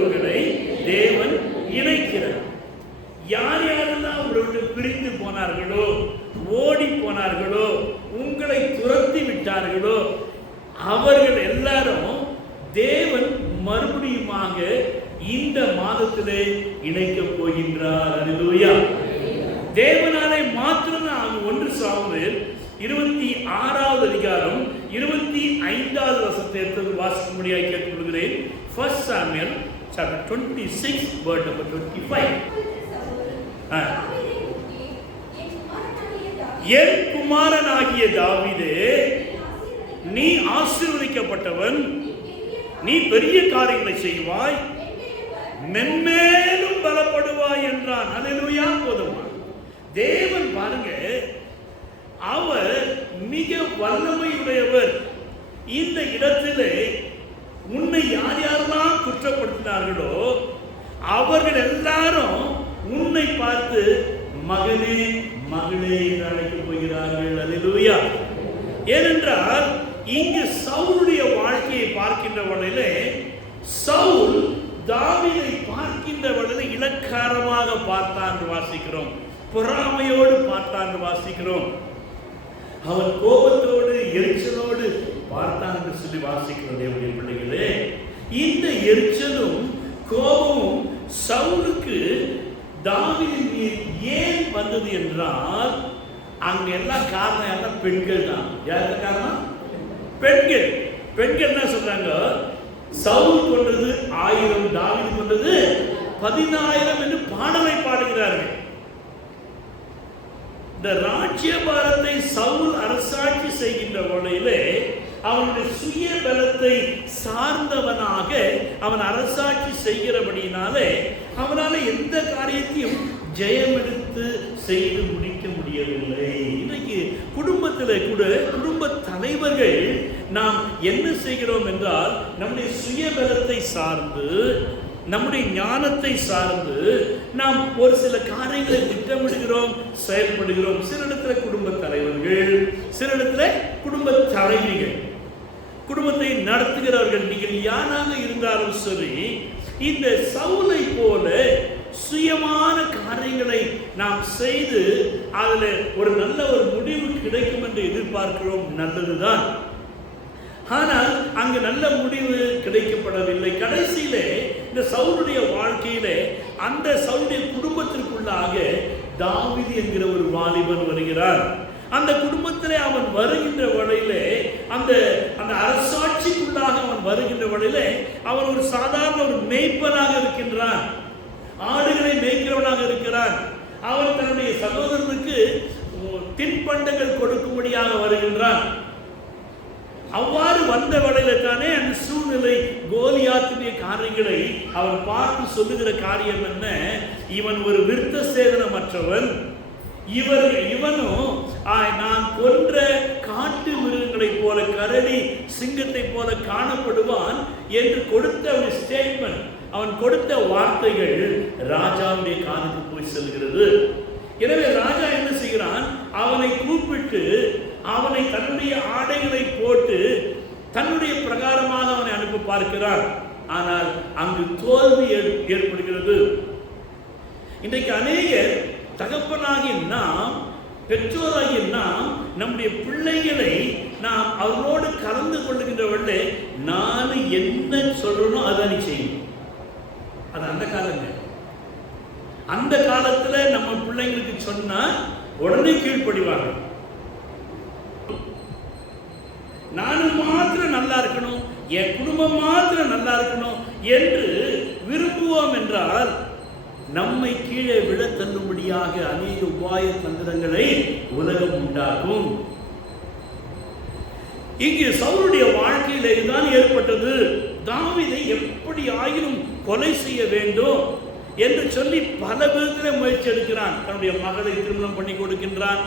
உறவுகளை தேவன் இணைக்கிறார். யார் யாரெல்லாம் உங்களை பிரிந்து போனார்களோ, ஓடி போனார்களோ, உங்களை துரத்தி விட்டார்களோ, அவர்கள் எல்லாரும் தேவன் மறுபடியுமாக இந்த மாதத்திலே இணைக்கப் போகின்றார். அல்லேலூயா. தேவனாலே மாத்திரம் 1 சாமுவேல் 26வது அதிகாரம் 25வது வசனத்தை வாசிக்கும்படியாக கேட்டுக்கொள்கிறேன். 1 Samuel chapter 26 verse number 25. என் குமாரனாகிய தாவீதே, நீ ஆசீர்வதிக்கப்பட்டவன், நீ பெரிய காரியங்களை செய்வாய், மென்மேலும் பலப்படுவாய் என்றான். அல்லேலூயா. போதுமா? தேவன் பாருங்க, அவர் மிக வல்லமையுடையவர். இந்த இடத்திலே உன்னை யார் யாரெல்லாம் குற்றப்படுத்தினார்களோ அவர்கள் எல்லாரும் உன்னை பார்த்து மகனே மகளே என்று அழைக்கப் போகிறார்கள். அல்லேலூயா. ஏனென்றால் இங்கு சவுலுடைய வாழ்க்கையை பார்க்கின்ற வழியிலே, சவுல் தாவீதை பார்க்கின்ற வழியிலே இலக்காரமாக பார்த்தான் என்று வாசிக்கிறோம். பொறாமையோடு பார்த்தான் என்று வாசிக்கிறோம். அவன் கோபத்தோடு எரிச்சலோடு பார்த்தான் என்று சொல்லி வாசிக்கிறோம். தேவனுடைய பிள்ளைகளே, இந்த எரிச்சலும் கோபமும் சவுலுக்கு தாவீதின் மீது ஏன் வந்தது என்றால், அங்க எல்லாம் காரணம் என்ன? பெண்கள் தான். யாருக்கு காரணம்? பெண்கள். பெண்கள் என்ன சொல்றாங்க? சவுல் கொண்டது 1000, தாவீது கொண்டது 10000 என்று பாடலை பாடுகிறார்கள். இந்த ராஜ்யபாரத்தை சவுல் அரசாட்சி செய்கின்ற வேளையிலே அவனுடைய சுய பலத்தை சார்ந்தவனாக அவன் அரசாட்சி செய்கிறபடியினாலே அவனால எந்த காரியத்தையும் ஜெயம் எடுத்து செய்து முடிக்க முடியவில்லை. இன்னைக்கு குடும்பத்தில் கூட குடும்ப தலைவர்கள் நாம் என்ன செய்கிறோம் என்றால், நம்முடைய சுய பலத்தை சார்ந்து, நம்முடைய ஞானத்தை சார்ந்து நாம் ஒரு சில காரியங்களை திட்டமிடுகிறோம், செயல்படுகிறோம். சில இடத்துல குடும்ப தலைவர்கள், சில இடத்துல குடும்ப தலைவிகள், குடும்பத்தை நடத்துகிறவர்கள், நீங்கள் யாராக இருந்தாலும் சரி, இந்த சவுலை போல சுயமான காரியங்களை நாம் செய்து அதில் ஒரு நல்ல ஒரு முடிவு கிடைக்கும் என்று எதிர்பார்க்கிறோம். நல்லதுதான். ஆனால் அங்கு நல்ல முடிவு கிடைக்கப்படவில்லை. கடைசியிலே இந்த சவுலுடைய வாழ்க்கையிலே அந்த சவுலுடைய குடும்பத்திற்குள்ளாக தாவீது என்கிற ஒரு வாலிபன் வருகிறார். அந்த குடும்பத்திலே அவன் வருகின்ற வழியிலே, அந்த அந்த அரசாட்சிக்குள்ளாக அவன் வருகின்ற வழியிலே அவன் ஒரு சாதாரண ஒரு மேய்ப்பனாக இருக்கின்றான். ஆடுகளை மேய்க்கிறவனாக இருக்கிறான். அவன் தன்னுடைய சகோதரனுக்கு தின்பண்டங்கள் கொடுக்கும்படியாக வருகின்றான். அவ்வாறு வந்த வழியில தானே அந்த சூழ்நிலை, கோலியாத்துடைய காரியங்களை அவன் பார்த்து சொல்லுகிற காரியம் என்ன? இவன் ஒரு விருத்த சேதனமற்றவன், இவனும் நான் கொன்ற காட்டு மிருகங்களைப் போல, கரடி சிங்கத்தை போல காணப்படுவான் என்று கொடுத்த ஒரு ஸ்டேட்மெண்ட், அவன் கொடுத்த வார்த்தைகள் ராஜாவுடைய காதுக்கு போய் செல்கிறது. எனவே ராஜா என்ன செய்கிறான்? அவனை கூப்பிட்டு அவனை தன்னுடைய ஆடைகளை போட்டு தன்னுடைய பிரகாரமாக அவனை அனுப்ப பார்க்கிறார். ஆனால் அங்கு தோல்வி ஏற்படுகிறது. இன்றைக்கு அநேக தகப்பனாகிய நாம், பெற்றோராகிய நாம், நம்முடைய பிள்ளைகளை நாம் அவரோடு கலந்து கொள்ளுகின்றவர்களே, நான் என்ன சொல்றனோ அதான் செய்யணும். அது அந்த காலங்கள். அந்த காலத்துல நம்ம பிள்ளைங்களுக்கு சொன்னா உடனே கீழ்ப்படிவாங்க. நானும் மாத்திரம் நல்லா இருக்கணும், என் குடும்பம் மாத்திரம் நல்லா இருக்கணும் என்று விரும்புவோம் என்றால் நம்மை கீழே விழ தள்ளும்படியாக அநேக உபாய தந்திரங்களை உலகம் உண்டாகும். இங்கு சவுலுடைய வாழ்க்கையிலே இதுதான் ஏற்பட்டது. தாவீதை எப்படி ஆயினும் கொலை செய்ய வேண்டும் என்று சொல்லி பல விதத்தில் முயற்சி எடுக்கிறான். தன்னுடைய மகளை திருமணம் பண்ணி கொடுக்கின்றான்.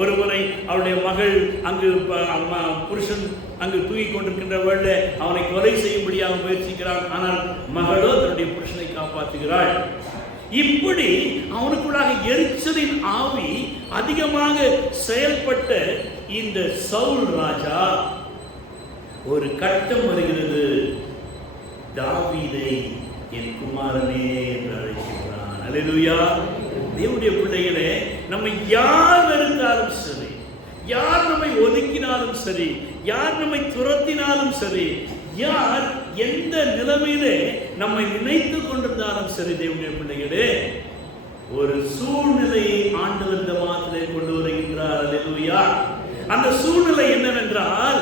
ஒருவரை அவருடைய மகள் அங்கு புருஷன் அங்கு தூக்கி கொண்டிருக்கின்ற வேளை அவனை கொலை செய்யும்படியாக முயற்சிக்கிறான். ஆனால் மகளோ தன்னுடைய புருஷனை காப்பாற்றுகிறாள். இப்படி அவனுக்குள்ளாக எரிச்சலின் ஆவி அதிகமாக செயல்பட்ட இந்த சவுல் ராஜா, ஒரு கட்டம் வருகிறது, தாவீதை என் குமாரனே என்று அழைக்கிறான். அல்லேலூயா. தேவனுடைய பிள்ளைகளே, நம்மை யார் வெறுத்தாலும் சரி, யார் நம்மை ஒதுக்கினாலும் சரி, யார் நம்மை துரத்தினாலும் சரி, யார் எந்த நிலைமையிலே நம்மை நினைத்து கொண்டிருந்தாலும் சரி, தேவனுடைய பிள்ளைகளே, ஒரு சூழ்நிலையை ஆண்டவர் இந்த மாதத்திலே கொண்டு வருகின்றார். அல்லேலூயா. அந்த சூழ்நிலை என்னவென்றால்,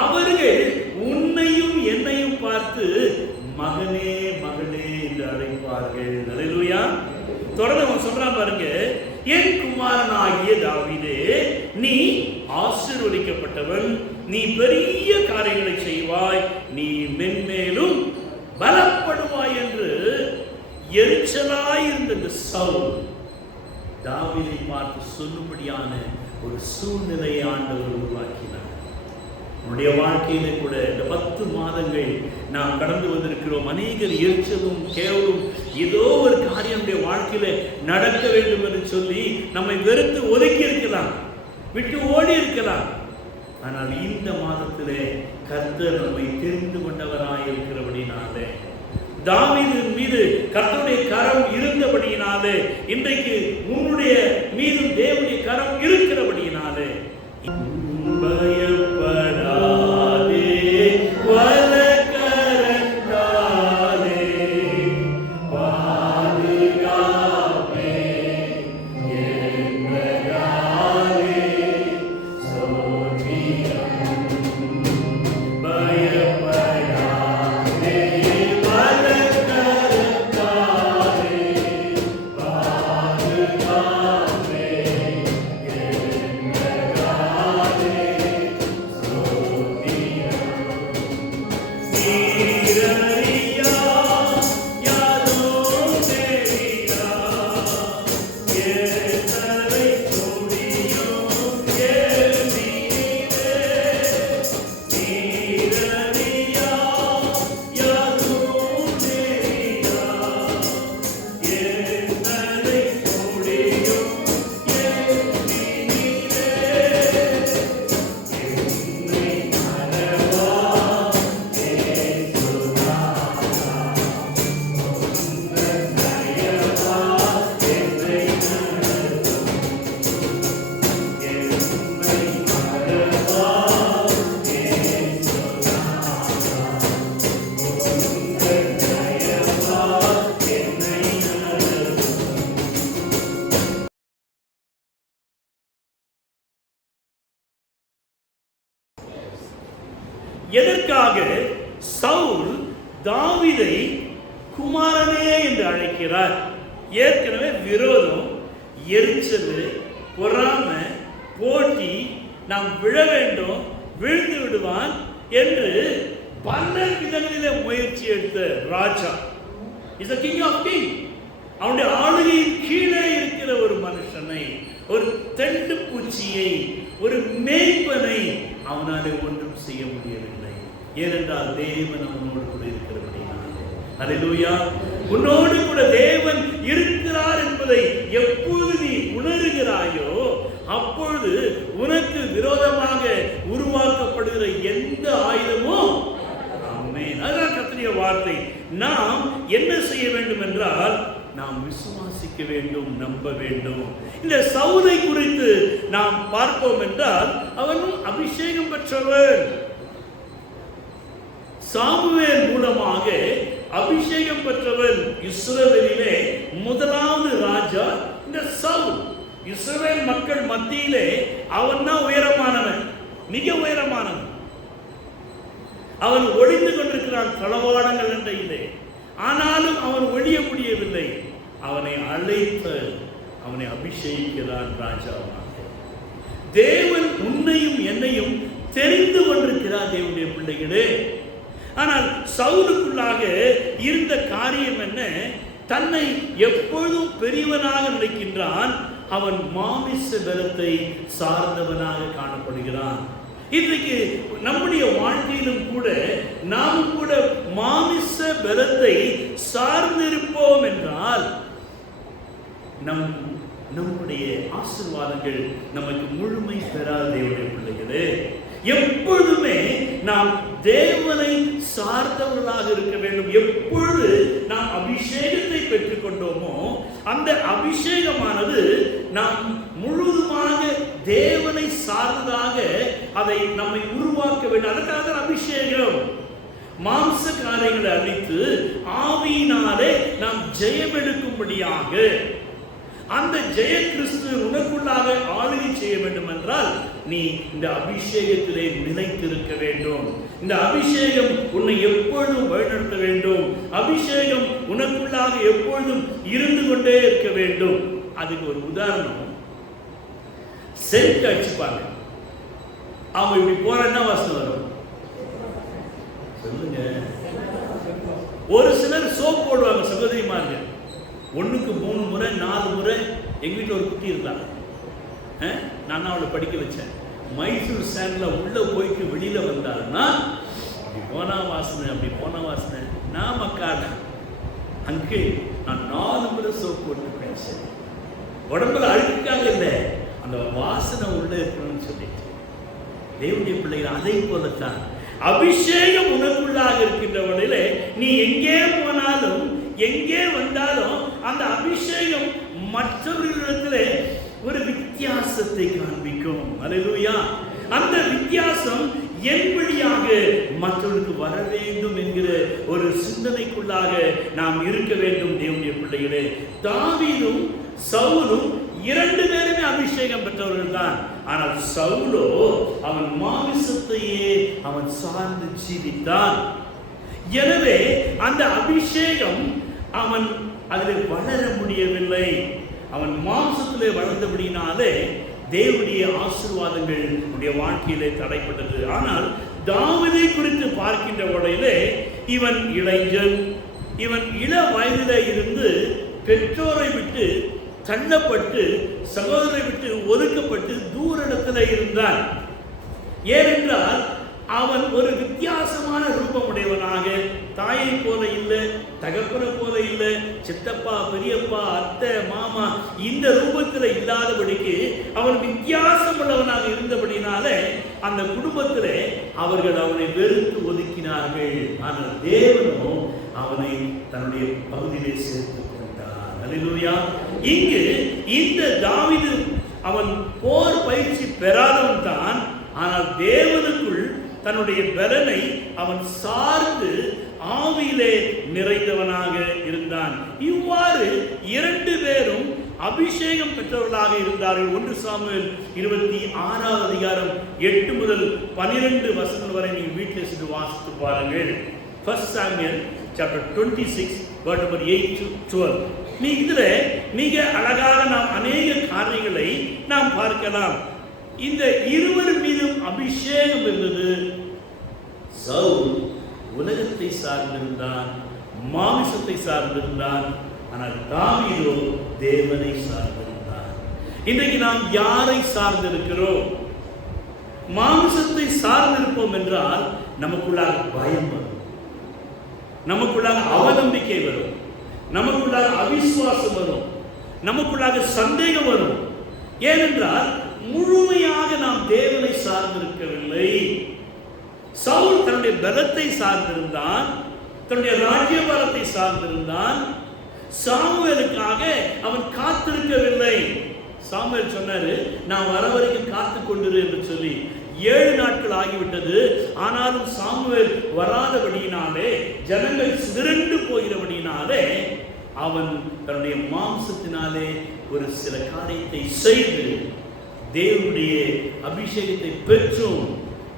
அவர்கள் உன்னையும் என்னையும் பார்த்து மகனே மகளே என்று அழைப்பார்கள். அல்லேலூயா. தொடர்ந்து அவன் சொல்றான் பாருங்க, என் குமாரனாகிய தாவீதே, நீ ஆசீர்வதிக்கப்பட்டவன், நீ பெரிய காரியங்களை செய்வாய், நீ மென்மேலும் பலப்படுவாய் என்று எரிச்சலாயிருந்த சவுல் தாவீதை பார்த்து சொல்லும்படியான ஒரு சூழ்நிலையை ஆண்டவர் உருவாக்கினார். நம்முடைய வாழ்க்கையிலே கூட இந்த 10 மாதங்கள் நாம் கடந்து வந்திருக்கிறோம். அநேகர் எரிச்சலும் கேவலும் ஏதோ ஒரு காரியம் நம்முடைய வாழ்க்கையில நடக்க வேண்டும் என்று சொல்லி நம்மை வெறுத்து ஒதுக்கி இருக்கலாம், விட்டு ஓடி இருக்கலாம். ஆனால் இந்த மாதத்திலே கர்த்தர் நம்மை தெரிந்து கொண்டவராய் இருக்கிறபடினாலே, தாவீதின் மீது கர்த்தருடைய கரம் இருந்தபடியினாலே, இன்றைக்கு உன்னுடைய மீதும் தேவனுடைய கரம் இருக்கிறபடியினாலே பயப்படாதே, வலக்கரத்தாலே பாதுகாப்பே என்பதாலே சோதியம். பயப்படாதே, வலக்கரத்தாலே பாதுகாப்பே எதற்காக சவுல் தாவீதை குமாரனே என்று அழைக்கிறார்? ஏற்கனவே விரோதம், எரிச்சல், பொறாமை, போட்டி, நாம் விழ வேண்டும், விழுந்து விடுவான் என்று பல விதங்களிலே முயற்சி எடுத்த Raja. Is a king of king. அவனுடைய ஆளுகையின் கீழே இருக்கிற ஒரு மனுஷனை, ஒரு தெண்டு பூச்சியை, ஒரு மேய்ப்பனை அவனாலே ஒன்றும் செய்ய முடியவில்லை. ஏனென்றால் தேவன் அவனோடு கூட இருக்கிறபடினாலே. அல்லேலூயா. உன்னோடு கூட தேவன் இருக்கிறார் என்பதை எப்பொழுது நீ உணர்கிறாயோ, அப்பொழுது உனக்கு விரோதமாக உருவாக்கப்படுகிற எந்த ஆயுதமும், ஆமென், அதுதான் கர்த்தருடைய வார்த்தை. நாம் என்ன செய்ய வேண்டும் என்றால், நாம் விசுவாசிக்க வேண்டும், நம்ப வேண்டும். இந்த சவுலை குறித்து நாம் பார்ப்போம் என்றால், அவனும் அபிஷேகம் பெற்றவன். சாமுவேல் மூலமாக அபிஷேகம் பெற்றவன். இஸ்ரவேலிலே முதலாவது ராஜா இந்த சவுல். இஸ்ரவேல் மக்கள் மத்தியிலே அவன் தான் உயரமானவன், மிக உயரமானவன். அவன் ஒளிந்து கொண்டிருக்கிறான் தளவாடங்கள் இடையிலே. ஆனாலும் அவன் ஒழிய முடியவில்லை. அவனை அழைத்து அவனை அபிஷேகிக்கிறான் ராஜாவாக. தேவன் உன்னையும் என்னையும் தெரிந்து கொண்டிருக்கிறார் தேவனுடைய பிள்ளைகளே. ஆனால் சவுலுக்குள்ளாக இருந்த காரியம் என்ன? தன்னை எப்பொழுதும் பெரியவனாக நினைக்கின்றான். அவன் மாமிச பலத்தை சார்ந்தவனாக காணப்படுகிறான். இன்றைக்கு நம்முடைய வாழ்க்கையிலும் கூட நாம் கூட மாமிச பலத்தை சார்ந்திருப்போம் என்றால் நம்முடைய ஆசீர்வாதங்கள் நமக்கு முழுமை பெறாத தேவனுடைய பிள்ளைகளே. எப்பொழுதுமே நாம் தேவனை சார்ந்தவர்களாக இருக்க வேண்டும். எப்பொழுது பெற்றுக்கொண்டோமோ அந்த அபிஷேகமானது நாம் முழுவதுமாக தேவனை சார்ந்ததாக அதை நம்மை உருவாக்க வேண்டும். அதற்காக அபிஷேகம். மாம்ச காரியங்களை அழித்து ஆவியினாலே நாம் ஜெயம் எடுக்கும்படியாக அந்த ஜெய கிறிஸ்து உனக்குள்ளாக ஆளுகை செய்ய வேண்டும் என்றால் நீ இந்த அபிஷேகத்திலே நிலைத்திருக்க வேண்டும். இந்த அபிஷேகம் உன்னை எப்பொழுதும் வழிநடத்த வேண்டும். அபிஷேகம் உனக்குள்ளாக எப்பொழுதும் இருந்து கொண்டே இருக்க வேண்டும். அதுக்கு ஒரு உதாரணம், சென்ட் அடிச்சுப்பாங்க. அவங்க இப்படி போற என்ன வாசனை வரும் சொல்லுங்க? ஒரு சிலர் சோப் போடுவாங்க சகோதரிமார்கள். 1க்கு 3 முறை 4 முறை. எங்கள் வீட்டில் ஒரு குட்டி இருந்தாங்க, நான் அவளை படிக்க வச்சேன். மைசூர் சாண்டில் உள்ளே போயிட்டு வெளியில் வந்தாருன்னா அப்படி போனா வாசனை, அப்படி போனா வாசனை. நான் மக்காட அங்கே நான் 4 முறை சோப் போட்டு பேசேன். உடம்புல அழுக்காக இல்லை, அந்த வாசனை உள்ளே இருக்கணும்னு சொல்லிட்டு. தேவனுடைய பிள்ளைகள் அதை போலத்தான் அபிஷேகம் உனக்குள்ளாக இருக்கின்ற வழியிலே நீ எங்கே போனாலும் எங்கே வந்தாலும் அந்த அபிஷேகம் மற்றவர்களிடத்திலே ஒரு வித்தியாசத்தை காண்பிக்கும். அல்லேலூயா. அந்த வித்தியாசம் என் வழியாக மற்றவர்களுக்கு வர வேண்டும் என்கிற ஒரு சிந்தனைக்குள்ளாக நாம் இருக்க வேண்டும். தேவனுடைய பிள்ளைகளே, தாவீதும் சவுலும் 2 பேருமே அபிஷேகம் பெற்றவர்கள் தான். ஆனால் சவுலோ அவன் மாமிசத்தையே அவன் சார்ந்து ஜீவித்தான். எனவே அந்த அபிஷேகம் அவன் அதில் வளர முடியவில்லை. அவன் மாம்சத்திலே வளர்ந்தபடினாலே தேவனுடைய ஆசீர்வாதங்கள் உடைய வாழ்க்கையிலே தடைப்பட்டது. ஆனால் தாவீதை குறித்து பார்க்கின்ற வகையிலே இவன் இளைஞன், இவன் இள வயதிலே இருந்து பெற்றோரை விட்டு தள்ளப்பட்டு சகோதரரை விட்டு ஒதுக்கப்பட்டு தூர இடத்துல இருந்தான். ஏனென்றால் அவன் ஒரு வித்தியாசமான ரூபமுடையவனாக, தாயை போல இல்லை, தகப்பனை போல இல்லை, சித்தப்பா பெரியப்பா அத்தை மாமா இந்த ரூபத்தில் இல்லாதபடிக்கு அவன் வித்தியாசம் உள்ளவனாக இருந்தபடினாலே அந்த குடும்பத்திலே அவர்கள் அவனை வெறுத்து ஒதுக்கினார்கள். ஆனால் தேவனோ அவனை தன்னுடைய பகுதியிலே சேர்த்து கொண்டார். அல்லேலூயா. இங்கு இந்த தாவீது அவன் போர் பயிற்சி பெறாதவன் தான். ஆனால் தேவனுக்குள் தன்னுடைய பலனை அவன் சார்ந்து ஆவியிலே நிறைந்தவனாக இருந்தான். இவ்வாறு 2 பேரும் அபிஷேகம் பெற்றவர்களாக இருந்தார்கள். 1 சாமுவேல் 26 அதிகாரம் 8 முதல் 12 வசனம் வரை நீங்கள் வீட்டில் சென்று வாசித்து பாருங்கள். 1 Samuel chapter 26 verse number 8 to 12. நீ இதுல மிக அழகாக நாம் அநேக காரியங்களை நாம் பார்க்கலாம். இந்த 2 மீதும் அபிஷேகம் இருந்தது. சவுல் உலகத்தை சார்ந்திருந்தான், மாமிசத்தை சார்ந்திருந்தான். ஆனால் தாவீதோ தேவனை சார்ந்திருந்தான். இன்றைக்கு நாம் யாரை சார்ந்திருக்கிறோம்? மாமிசத்தை சார்ந்திருப்போம் என்றால் நமக்குள்ளாக பயம் வரும், நமக்குள்ளாக அவநம்பிக்கை வரும், நமக்குள்ளாக அவிசுவாசம் வரும், நமக்குள்ளாக சந்தேகம் வரும். ஏனென்றால் முழுமையாக நாம் தேவனை சார்ந்திருக்கவில்லை. சவுல் தன்னுடைய பலத்தை சார்ந்திருந்தான், தன்னுடைய ராஜ்யபாரத்தை சார்ந்திருந்தான். சாமுவேலுக்காக அவன் காத்திருக்கவில்லை. சாமுவேல் சொன்னாரு, நான் வர வரைக்கும் காத்து கொண்டிரு என்று சொல்லி. 7 நாட்கள் ஆகிவிட்டது. ஆனாலும் சாமுவேல் வராதபடியினாலே ஜனங்கள் சிதறண்டு போகிறபடியினாலே அவன் தன்னுடைய மாம்சத்தினாலே ஒரு சில காரியத்தை செய்து தேவனுடைய அபிஷேகத்தை பெற்றும்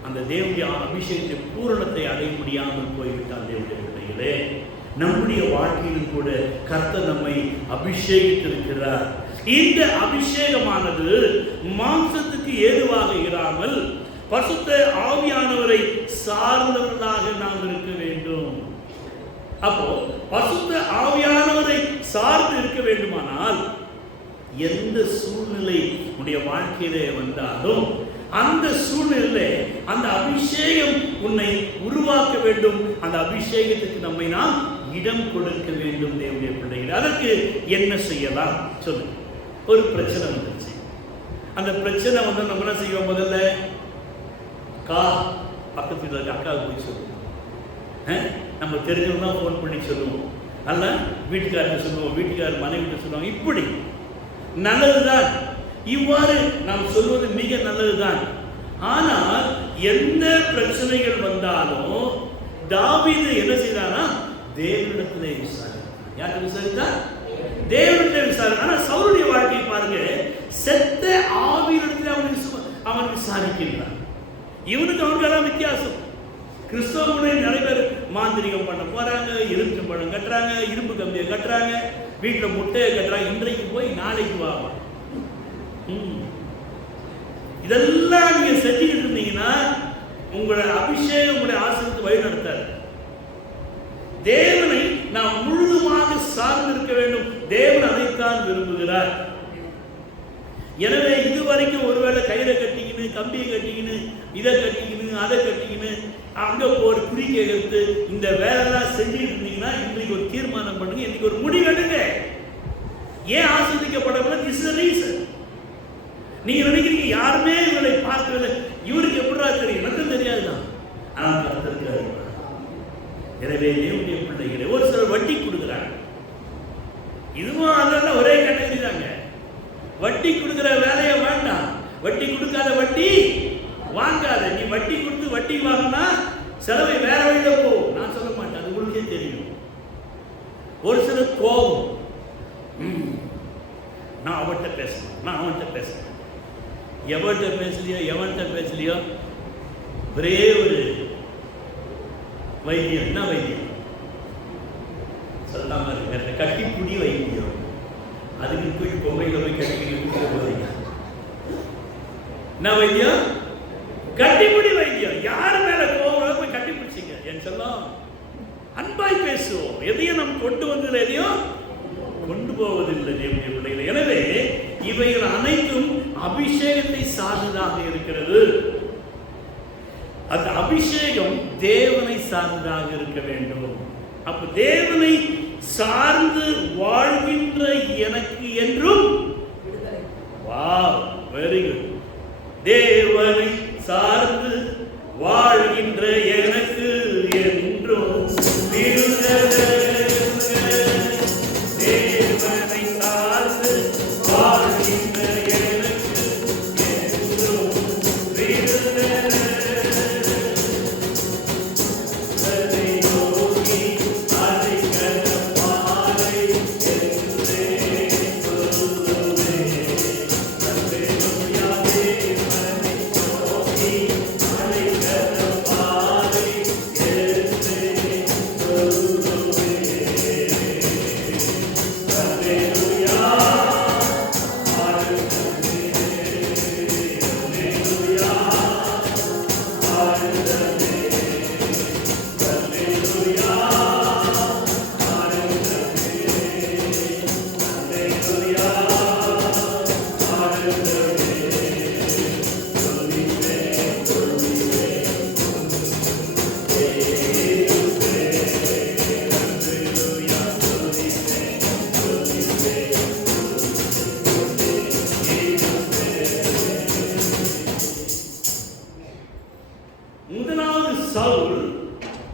அந்த தேவனுடைய அபிஷேகத்தை பூரணத்தை அடைய முடியாமல் போய்விட்டான். தேவனுடைய பிள்ளைகளே, நம்முடைய வாழ்க்கையிலும் கூட கர்த்தர் நம்மை அபிஷேகித்திருக்கிறார். இந்த அபிஷேகமானது மாம்சத்துக்கு ஏதுவாக இராமல் பரிசுத்த ஆவியானவரை சார்ந்தவர்களாக நாம் இருக்க வேண்டும். அப்போ பரிசுத்த ஆவியானவரை சார்ந்து இருக்க வேண்டுமானால் எந்த சூழ்நிலை உடைய வாழ்க்கையிலே வந்தாலும் அந்த சூழ்நிலை அந்த அபிஷேகம் உன்னை உருவாக்க வேண்டும். அந்த அபிஷேகத்துக்கு நம்மை நாம் இடம் கொடுக்க வேண்டும். தேவனுடைய பிள்ளைகள், அதற்கு என்ன செய்யலாம் சொல்லு. ஒரு பிரச்சனை வந்துச்சு. அந்த பிரச்சனை வந்து நம்ம என்ன செய்வோம்? முதல்ல பக்கத்தில் இருக்க அக்காவுக்கு போய் சொல்லுவோம். நம்ம தெரிஞ்சவங்க தான் ஃபோன் பண்ணி சொல்லுவோம். அல்ல வீட்டுக்காரர் சொல்லுவோம், வீட்டுக்காரர் மனைவிட்டு சொல்லுவாங்க. இப்படி நல்லதுதான், இவ்வாறு நாம் சொல்வது மிக நல்லதுதான். ஆனால் எந்த பிரச்சனைகள் வந்தாலும் தாவீது என்ன செய்தானா? தேவனிடத்திலே விசாரித்தான். யாருக்கு விசாரித்தான்? தேவனிடத்திலே விசாரித்தான். ஆனா சவுலுடைய வாழ்க்கையை பாருங்க, செத்த ஆவியிடத்திலே அவன் விசாரிக்கின்றான். இவனுக்கு அவனுக்கெல்லாம் வித்தியாசம். கிறிஸ்தவனை நிறைய பேர் மாந்திரிகம் பண்ண போறாங்க, எலுமிச்சை பழம் கட்டுறாங்க, இரும்பு கம்பியை கட்டுறாங்க, வீட்டில் முட்டையை கட்டுறாங்க. இன்றைக்கு போய் நாளைக்கு வா. இதெல்லாம் நீங்க செஞ்சுக்கிட்டு இருந்தீங்கன்னா உங்களுடைய அபிஷேகம் உங்களுடைய ஆசீர்வாதத்தை வழி நடத்தாது. தேவனை நாம் முழுதுமாக சார்ந்து இருக்க வேண்டும். தேவன் அதைத்தான் விரும்புகிறார். எனவே இதுவரைக்கும் ஒருவேளை கையில கட்டிக்கின்னு, கம்பியை கட்டிக்கின்னு, இதை கட்டிக்கின்னு, அதை கட்டிக்கின்னு, அங்க ஒரு குறி கேட்கறது, இந்த வேலைலாம் செஞ்சுட்டு இருந்தீங்கன்னா இன்றைக்கு ஒரு தீர்மானம் பண்ணுங்க, இன்னைக்கு ஒரு முடிவு எடுங்க. ஏன் ஆசிரியக்கப்படவில்லை? This is reason. நீங்க நினைக்கிறீங்க யாருமே இவரை பார்க்கவில்லை, இவருக்கு எப்படா தெரியும்? மட்டும் தெரியாதுதான். ஆனால் கர்த்தருக்கு. எனவே தேவனுடைய பிள்ளைகளை ஒரு சிலர் வட்டி கொடுக்குறாங்க. இதுவும் அதெல்லாம் ஒரே கேட்டகரி தாங்க. வட்டி கொடுக்குற வேலையை வேண்டாம், வட்டி கொடுக்காத வட்டி வாங்காத. நீ வட்டி கொடுத்து வட்டி வாங்கினா செலவை வேற வழியில போ. நான் சொல்ல மாட்டேன், அது உங்களுக்கே தெரியும். ஒரு சில கோபம், நான் அவன்கிட்ட பேசணும், நான் அவன்கிட்ட பேசணும். எவன்கிட்ட பேசலையோ எவன்கிட்ட பேசலையோ ஒரே ஒரு வைத்தியம். என்ன வைத்தியம் சொல்லாம இருக்க? கட்டிப்புடி வைத்தியம். அதுக்கு போய் பொம்மையில போய் கட்டிக்கிட்டு போறீங்க. என்ன வைத்தியம்? கட்டிப்பிடி வைத்தியம். யாரு மேல கோவம் போய் கட்டி பிடிச்சிங்க. என் சொல்லம் அன்பாய் பேசுவோம். எதையும் நம்ம கொண்டு வந்தது எதையும் கொண்டு போவதில்லை தேவனுடைய பிள்ளைகளை. எனவே இவைகள் அனைத்தும் அபிஷேகத்தை சார்ந்ததாக இருக்கிறது. அந்த அபிஷேகம் தேவனை சார்ந்ததாக இருக்க வேண்டும். அப்ப தேவனை சார்ந்து வாழ்கின்ற எனக்கு என்றும், வாவ், வெரி குட். தேவனை சார்ந்து வாழ்கின்ற எனக்கு என்றும் தேவனை சார்ந்து வாழ்கின்ற எனக்கு என்றும் சவுல்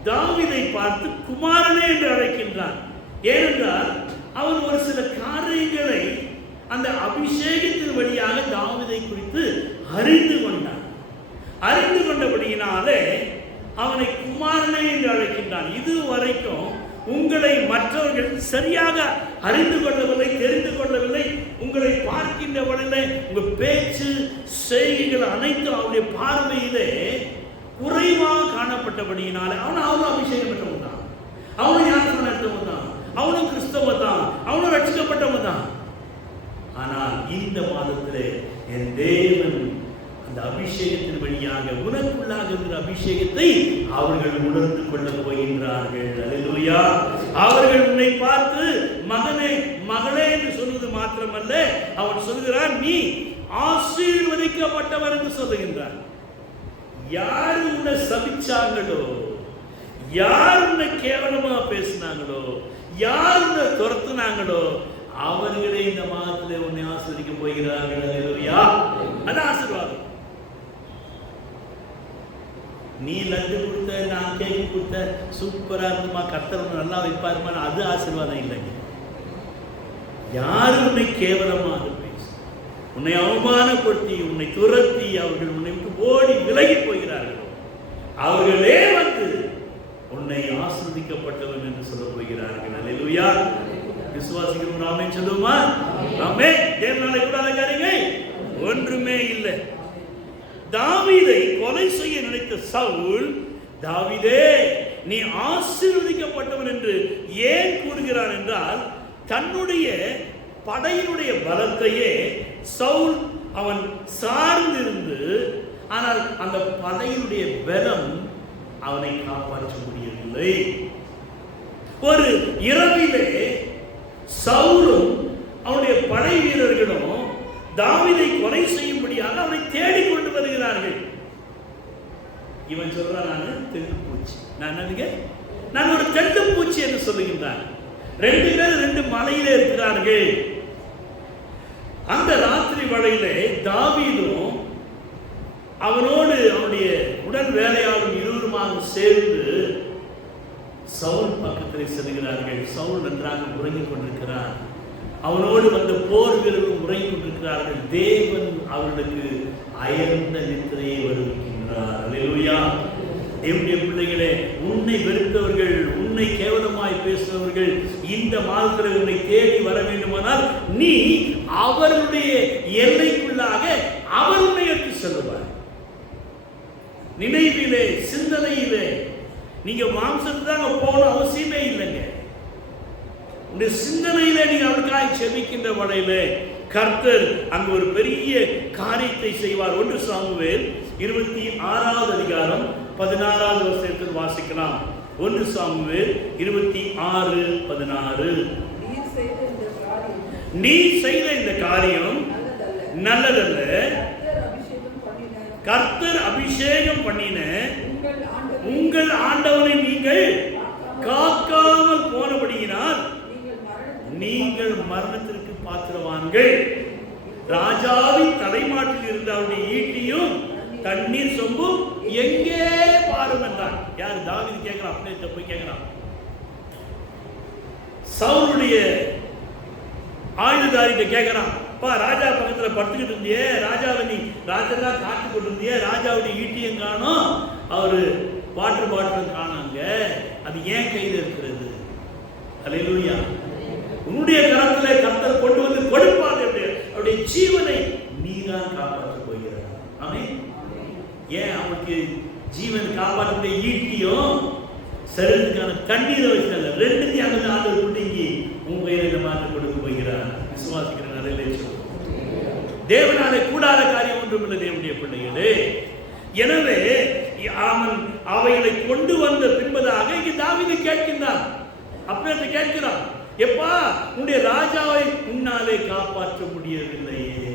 தாவீதை பார்த்து குமாரனே என்று அழைக்கின்றான். ஏனென்றால் அவன் ஒரு சில காரியங்களை அந்த அபிஷேகத்தின் வழியாக தாவீதை குறித்து அறிந்து கொண்டான். அறிந்து கொண்டபடியினாலே அவனை குமாரனே என்று அழைக்கின்றான். இதுவரைக்கும் உங்களை மற்றவர்கள் சரியாக அறிந்து கொள்ளவில்லை, தெரிந்து கொள்ளவில்லை. உங்களை பார்க்கின்ற வழியிலே உங்கள் பேச்சு செய்கைகள் அனைத்தும் அவருடைய பார்வையிலே குறைவாக காணப்பட்டபடியினாலே அவனும் அபிஷேகம் பெற்றவன் தான், அவனும் ஞானஸ்நானம் எடுத்தவன் தான், அவனும் கிறிஸ்தவன் தான், அவனும் ரட்சிக்கப்பட்டவன் தான். ஆனால் இந்த மாதத்திலே என் தேவன் அந்த அபிஷேகத்தின் வழியாக உனக்குள்ளாக இருக்கிற அபிஷேகத்தை அவர்கள் உணர்ந்து கொள்ள போகின்றார்கள். அல்லேலூயா. அவர்கள் உன்னை பார்த்து மகனே மகளே என்று சொல்வது மாத்திரமல்ல, அவன் சொல்கிறான் நீ ஆசீர்வதிக்கப்பட்டவர் என்று சொல்லுகின்றான். யார் உன்னை சபிச்சாங்களோ, யார் உன்னை கேவலமா பேசினாங்களோ, யார் உன்னை துரத்துனாங்களோ அவர்களே இந்த மாதத்திலே உன்னை ஆசீர்வதிக்க போகிறார்கள். அல்லேலூயா. அது ஆசீர்வாதம். நீ லட்டு கொடுத்த, நான் கேக்கு கொடுத்த, சூப்பரா இருக்குமா, கர்த்தர் நல்லா வைப்பாருமா, அது ஆசீர்வாதம் இல்லைங்க. யாரு உன்னை கேவலமாக பேச, உன்னை அவமானப்படுத்தி, உன்னை துரத்தி, அவர்கள் உன்னை விட்டு ஓடி விலகி போகிறார்களோ அவர்களே வந்து உன்னை ஆசீர்வதிக்கப்பட்டவன் என்று சொல்ல போகிறார்கள். அல்லேலூயா. விசுவாசிக்கிறோம். ஆமென் சொல்லுமா? ஆமென். தேவனாலே கூடாத காரியங்கள் ஒன்றுமே இல்லை. தாவீதை கொலை செய்ய நினைத்த சவுல், தாவீதே நீ ஆசீர்வதிக்கப்பட்டவன் என்று ஏன் கூறுகிறான் என்றால், தன்னுடைய படையினுடைய பலத்தையே சவுல் அவன் சார்ந்திருந்து, ஆனால் அந்த படையினுடைய பலம் அவனை காப்பாற்ற முடியவில்லை. ஒரு இரவிலே சவுலும் அவனுடைய படை வீரர்களும் தாவீதை கொலை செய்யும்படியாக அவனை தேடிக் கொண்டு வருகிறார்கள். இவன் சொல்றான், நான் தெள்ளுப்பூச்சி, நான் ஒரு தெள்ளுப்பூச்சி என்று சொல்லுகின்றான். 2 பேர் 2 மலையிலே இருக்கிறார்கள். அந்த ராத்திரி வேளையிலே தாவீதும் அவனோடு அவனுடைய உடல் வேலையாளும் இருவருமாக சேர்ந்து சவுல் பக்கத்தில் செல்கிறார்கள். சவுல் நன்றாக உறங்கிக் கொண்டிருக்கிறார். அவனோடு வந்த போர் வீரர்களும் உறங்கிக் கொண்டிருக்கிறார்கள். தேவன் அவர்களுக்கு அயர்ந்த நித்திரையை வருவிக்கின்றார். அல்லேலூயா. தேவனுடைய பிள்ளைகளே, உன்னை வெறுத்தவர்கள், உன்னை கேவலமாய் பேசுபவர்கள் இந்த மாதத்தில் உன்னை தேடி வர வேண்டுமானால் நீ அவர்களுடைய எல்லைக்குள்ளாக அவர் உன்னை எடுத்து செல்வார். நினைவிலே, சிந்தனையிலே நீங்க மாம்சத்துக்கு போன அவசியமே இல்லைங்க. உங்களுடைய சிந்தனையிலே நீங்க அவருக்காக செபிக்கின்ற வரையிலே கர்த்தர் அங்கு ஒரு பெரிய காரியத்தை செய்வார். 1 சாமுவேல் 26வது அதிகாரம் 16வது வசனத்தில் வாசிக்கலாம். 1 சாமுவேல் 26:16. நீ செய்த இந்த காரியம் நல்லதல்ல, கர்த்தர் அபிஷேகம் பண்ணின உங்கள் ஆண்டவனை நீங்கள் காக்காமல் போனபடியினால் நீங்கள் மரணத்திற்கு பாத்திரவான்கள். ராஜாவின் தலைமாட்டில் இருந்த அவருடைய ஈட்டியும் தண்ணீர் சொம்பும் எங்கே பாரும் என்றான். யார்? தாவீது கேட்கிறான். அப்படியே போய் கேட்கிறான். சவுலுடைய ஆயுததாரிட்ட கேட்கிறான், பா ராஜா பக்கத்தில் படுத்துக்கிட்டு இருந்தியே, ராஜாவை நீ ராஜா காத்து கொண்டு இருந்தியே, ராஜாவுடைய ஈட்டியும் காணும், அவரு வாட்டர் பாட்டிலும் காணாங்க, அது ஏன் கையில் இருக்கிறது? அல்லேலூயா. உன்னுடைய கரத்திலே கர்த்தர் கொண்டு வந்து கொடுப்பார். அவருடைய ஜீவனை நீதான் காப்பாற்ற போகிறார். ஆமென். ஏன் அவனுக்கு ஜீவன் காப்பாற்ற ஈட்டியும் சரீரத்துக்கான தண்ணீரை வச்சல 2 அங்கே ஆண்டவர் குடிங்கி உன் கையில மாற்றி கொடுக்க போகிறார். விசுவாசிக்கிற நிலையிலே தேவனாலே கூடாத காரியம் ஒன்றும் இல்லை தேவனுடைய பிள்ளைகளே. எனவே அவன் அவைகளை கொண்டு வந்த பின்பதாக இங்கே தாவீது கேட்கின்றான். அப்படி கேட்கிறான், எப்பா உன்னுடைய ராஜாவை உன்னாலே காப்பாற்ற முடியவில்லையே.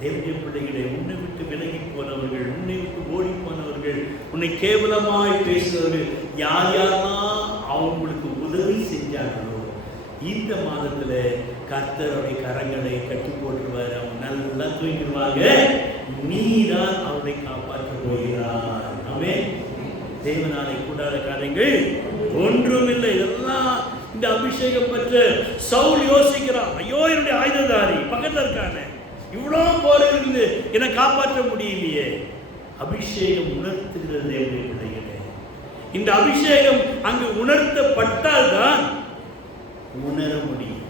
தேவனுடைய பிள்ளைகளே, உன்னை விட்டு விலகி போனவர்கள், உன்னை விட்டு ஓடி போனவர்கள், உன்னை கேவலமாய் பேசுறவர்கள் யார் யாரெல்லாம் அவங்களுக்கு உதவி செஞ்சார்களோ இந்த மாதத்துல கர்த்தருடைய கரங்களை கட்டி போட்டுருவார். அவங்க நல்லா தூங்கிடுவாங்க. நீதான் அவனை காப்பாற்ற போகிறார். ஆமென். தேவனாலே கூடாத காரியங்கள் ஒன்றும் இல்லை. இதெல்லாம் இந்த அபிஷேகம் பெற்ற சவுல் யோசிக்கிறான், ஐயோ என்னுடைய ஆயுததாரி பக்கத்தில் இருக்கானே, இவ்வளோ போர் இருந்து என்னை காப்பாற்ற முடியலையே. அபிஷேகம் உணர்த்துகிறது தேவனுடைய பிள்ளைகளே. இந்த அபிஷேகம் அங்கு உணர்த்தப்பட்டால் தான் உணர முடியும்.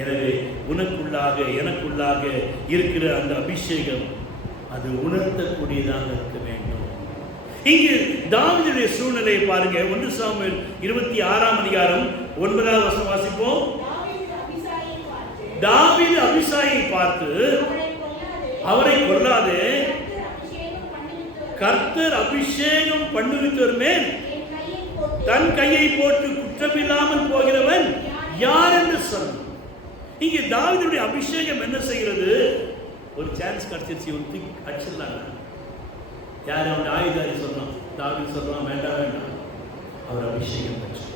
எனவே உனக்குள்ளாக எனக்குள்ளாக இருக்கிற அந்த அபிஷேகம் அது உணர்த்தக்கூடியதாக இருக்க வேண்டும். இங்கு தாவீதுடைய சூழ்நிலையை பாருங்க. 1 சாமுவேல் 26ஆம் அதிகாரம் 9வது வசனம் வாசிப்போம். தாவீது அபிசாயை பார்த்து அவரை கொல்லாதே, கர்த்தர் அபிஷேகம் பண்ணுவித்தவர் மேல் தன் கையை போட்டு குற்றமில்லாமல் போகிறவன் யார் என்று சொன்னான். இங்கே தாவீதுடைய அபிஷேகம் என்ன செய்கிறது? ஒரு சான்ஸ் கிடைச்சிருச்சு, ஒரு அடிச்சிடலாம். யார்? அவன் ஆயுதாரி சொல்றான். தாவீது சொல்றான், வேண்டாம் வேண்டாம், அவர் அபிஷேகம் பெற்று.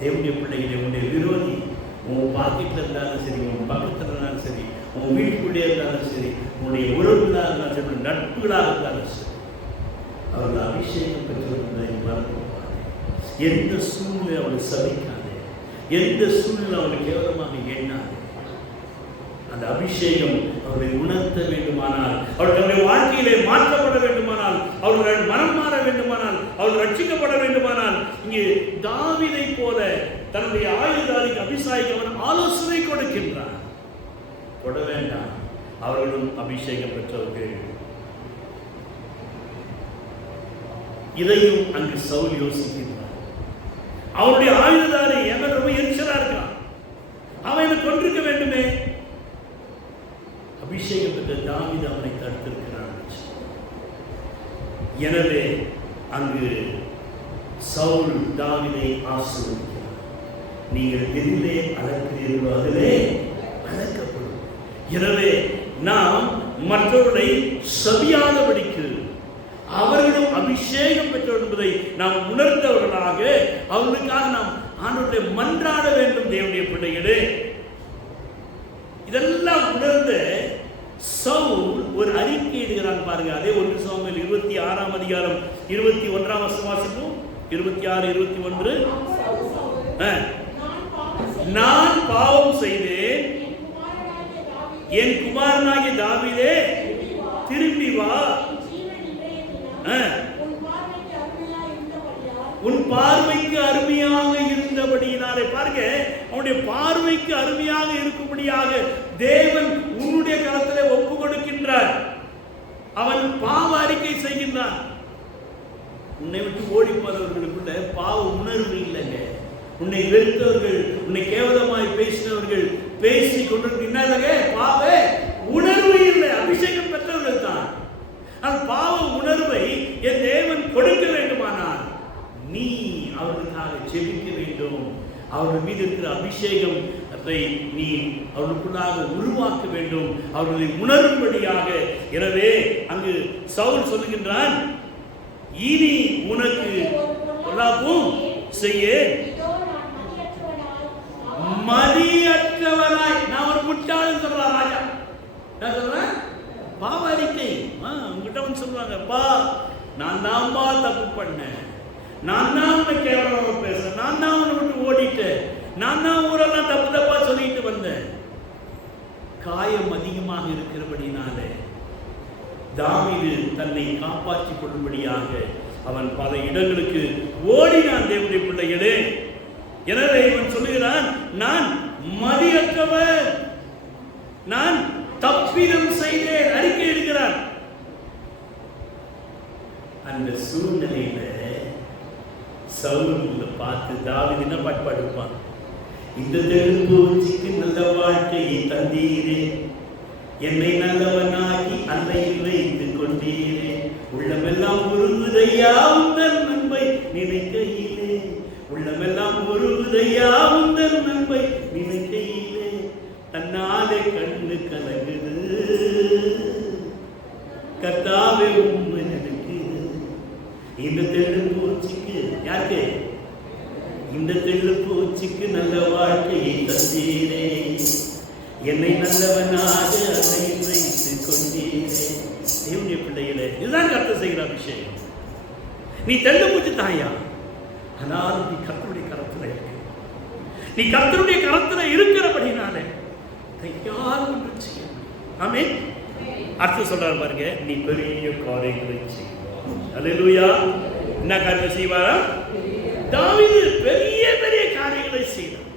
தேவனுடைய பிள்ளைகளை, உன்னுடைய விரோதி உன் பாக்கெட்ல இருந்தாலும் சரி, உன் பக்கத்தில் இருந்தாலும் சரி, உன் வீட்டுக்குள்ளே இருந்தாலும் சரி, உன்னுடைய உறவுகளாக இருந்தாலும் சரி, நட்புகளாக இருந்தாலும் சரி, அவர்கள் அபிஷேகம் பெற்றவர்களை மறந்துவார். எந்த சூழ்நிலை அவளை சபிக்காது, எந்த சூழ்நிலை அவளை கேவலமாக எண்ணாது. அந்த அபிஷேகம் அவர்களை உணர்த்த வேண்டுமானால், அவர்களுடைய வாழ்க்கையிலே மாற்றப்பட வேண்டுமானால், அவர்கள் மனம் மாற வேண்டுமானால், அவர்கள் ரட்சிக்கப்பட வேண்டுமானால், இங்கே தாவீதை போல தன்னுடைய ஆயுததாரிக்கு அபிஷேகம் அவன் ஆலோசனை கொடுக்கின்றான். கொட வேண்டாம், அவர்களும் அபிஷேகம் பெற்றவர்கள். இதையும் அங்கு சவுல் யோசிக்கின்றான். அவருடைய ஆயுததாரி எவன் ரொம்ப எரிச்சலா இருக்கான், அவனை கொண்டிருக்க வேண்டுமே. அபிஷேகம் பெற்ற தாவீது அவனை தடுத்திருக்கிறான். எனவே அங்கு சவுல் தாவீதை ஆசீர்வதிக்கிறார். நீங்கள் எதிலே அளக்கிறீர்களோ அதிலே அளக்கப்படும். எனவே நாம் மற்றவர்களை சபியாதபடிக்கு அவர்களும் அபிஷேகம் பெற்றவர் என்பதை நாம் உணர்ந்தவர்களாக அவர்களுக்காக நாம் ஆண்டவரை மன்றாட வேண்டும். தேவனுடைய பிள்ளைகளே, இதெல்லாம் உணர்ந்த சவுல் ஒரு அறிக்கை இடுகிறான் பாருங்க. அதே 1 சாமுவேல் 26ஆம் அதிகாரம் 21ஆம் வசனம் வாசிப்போம். 26, 21. நான் பாவம் செய்தேன், என் குமாரனாகிய தாவீதே திரும்பி வா, உன் பார்வைக்கு அருமையாக இருந்தபடியினாலே. பாருங்க, அவனுடைய பார்வைக்கு அருமையாக இருக்கும்படியாக தேவன் உன்னுடைய கரத்திலே ஒப்பு கொடுக்கின்றார். அவன் பாவ அறிக்கை செய்கின்றான். உன்னை விட்டு ஓடி போனவர்களுக்குள்ள பாவ உணர்வு இல்லைங்க. உன்னை வெறுத்தவர்கள், உன்னை கேவலமாய் பேசினவர்கள் பேசி கொண்டு என்னங்க பாவ உணர்வு இல்லை. அபிஷேகம் பெற்றவர்கள் தான். அந்த பாவ உணர்வை என் தேவன் கொடுக்க வேண்டுமானால் நீ அவர்களுக்காக ஜெபிக்க வேண்டும். அவர்கள் மீது இருக்கிற அபிஷேகத்தை நீ அவர்களுக்குள்ளாக உருவாக்க வேண்டும், அவர்களை உணரும்படியாக. எனவே அங்கு சவுல் சொல்லுகின்றான், இனி உனக்கு பொல்லாப்பும் செய்ய மதியற்றவனாய். நான் ஒரு முட்டாள் சொல்றான் ராஜா. நான் சொல்றேன் பாவ அறிக்கை. உங்ககிட்ட வந்து சொல்லுவாங்க, பா நான் தான்பா தப்பு பண்ணேன், நான் தான் உன்னை கேவலமாக பேசுறேன், நான் தான் உன்னை விட்டு ஓடிட்டேன், நான் தான் ஊரெல்லாம் தப்பு தப்பா சொல்லிட்டு வந்தேன். காயம் அதிகமாக இருக்கிறபடினாலே தாவீது தன்னை காப்பாற்றிக் கொள்ளும்படியாக அவன் பல இடங்களுக்கு ஓடினான். தேவனுடைய பிள்ளைகளே, எனவே இவன் சொல்லுகிறான், நான் மதியற்றவன், நான் தப்பிதம் செய்தேன், அறிக்கை எடுக்கிறான். அந்த சூழ்நிலையில சவுல் பார்த்து தாவீது என்ன பாடுப்பான், இந்த தெருப்பூச்சிக்கு நல்ல வாழ்க்கையை தந்தீரே, என்னை நல்லவனாகி அன்னையில் வைத்துக் கொண்டீரே, உள்ளமெல்லாம் உருகுதையா உந்தன் நன்மை நினைக்கையிலே, உள்ளமெல்லாம் உருகுதையா உந்தன் நன்மை நினைக்கையிலே, தன்னாலே கண்ணு கலங்குது, கர்த்தாவே உண்மை எனக்கு. இந்த தெருப்பூச்சிக்கு யாருக்கு? இந்த தெருப்பூச்சிக்கு நல்ல வாழ்க்கையை தந்தீரே, என்னை நல்லவனாக அன்னையில் வைத்துக் கொண்டீரே. தேவனுடைய பிள்ளைகளே, இதுதான் கர்த்தர் செய்கிற அபிஷேகம். நீ தெருப்பூச்சி தாயா, ஆனால் நீ கர்த்தருடைய கரத்துல இருக்கு. நீ கர்த்தருடைய கரத்துல இருக்கிறபடினாலே யார் ஒன்று செய்ய முடியும். ஆமென். அடுத்து சொல்றாரு பாருங்க, நீ பெரிய காரியங்களை செய்வாய். அல்லேலூயா. என்ன காரியம் செய்வாரா? தாவீது பெரிய பெரிய காரியங்களை செய்தார்.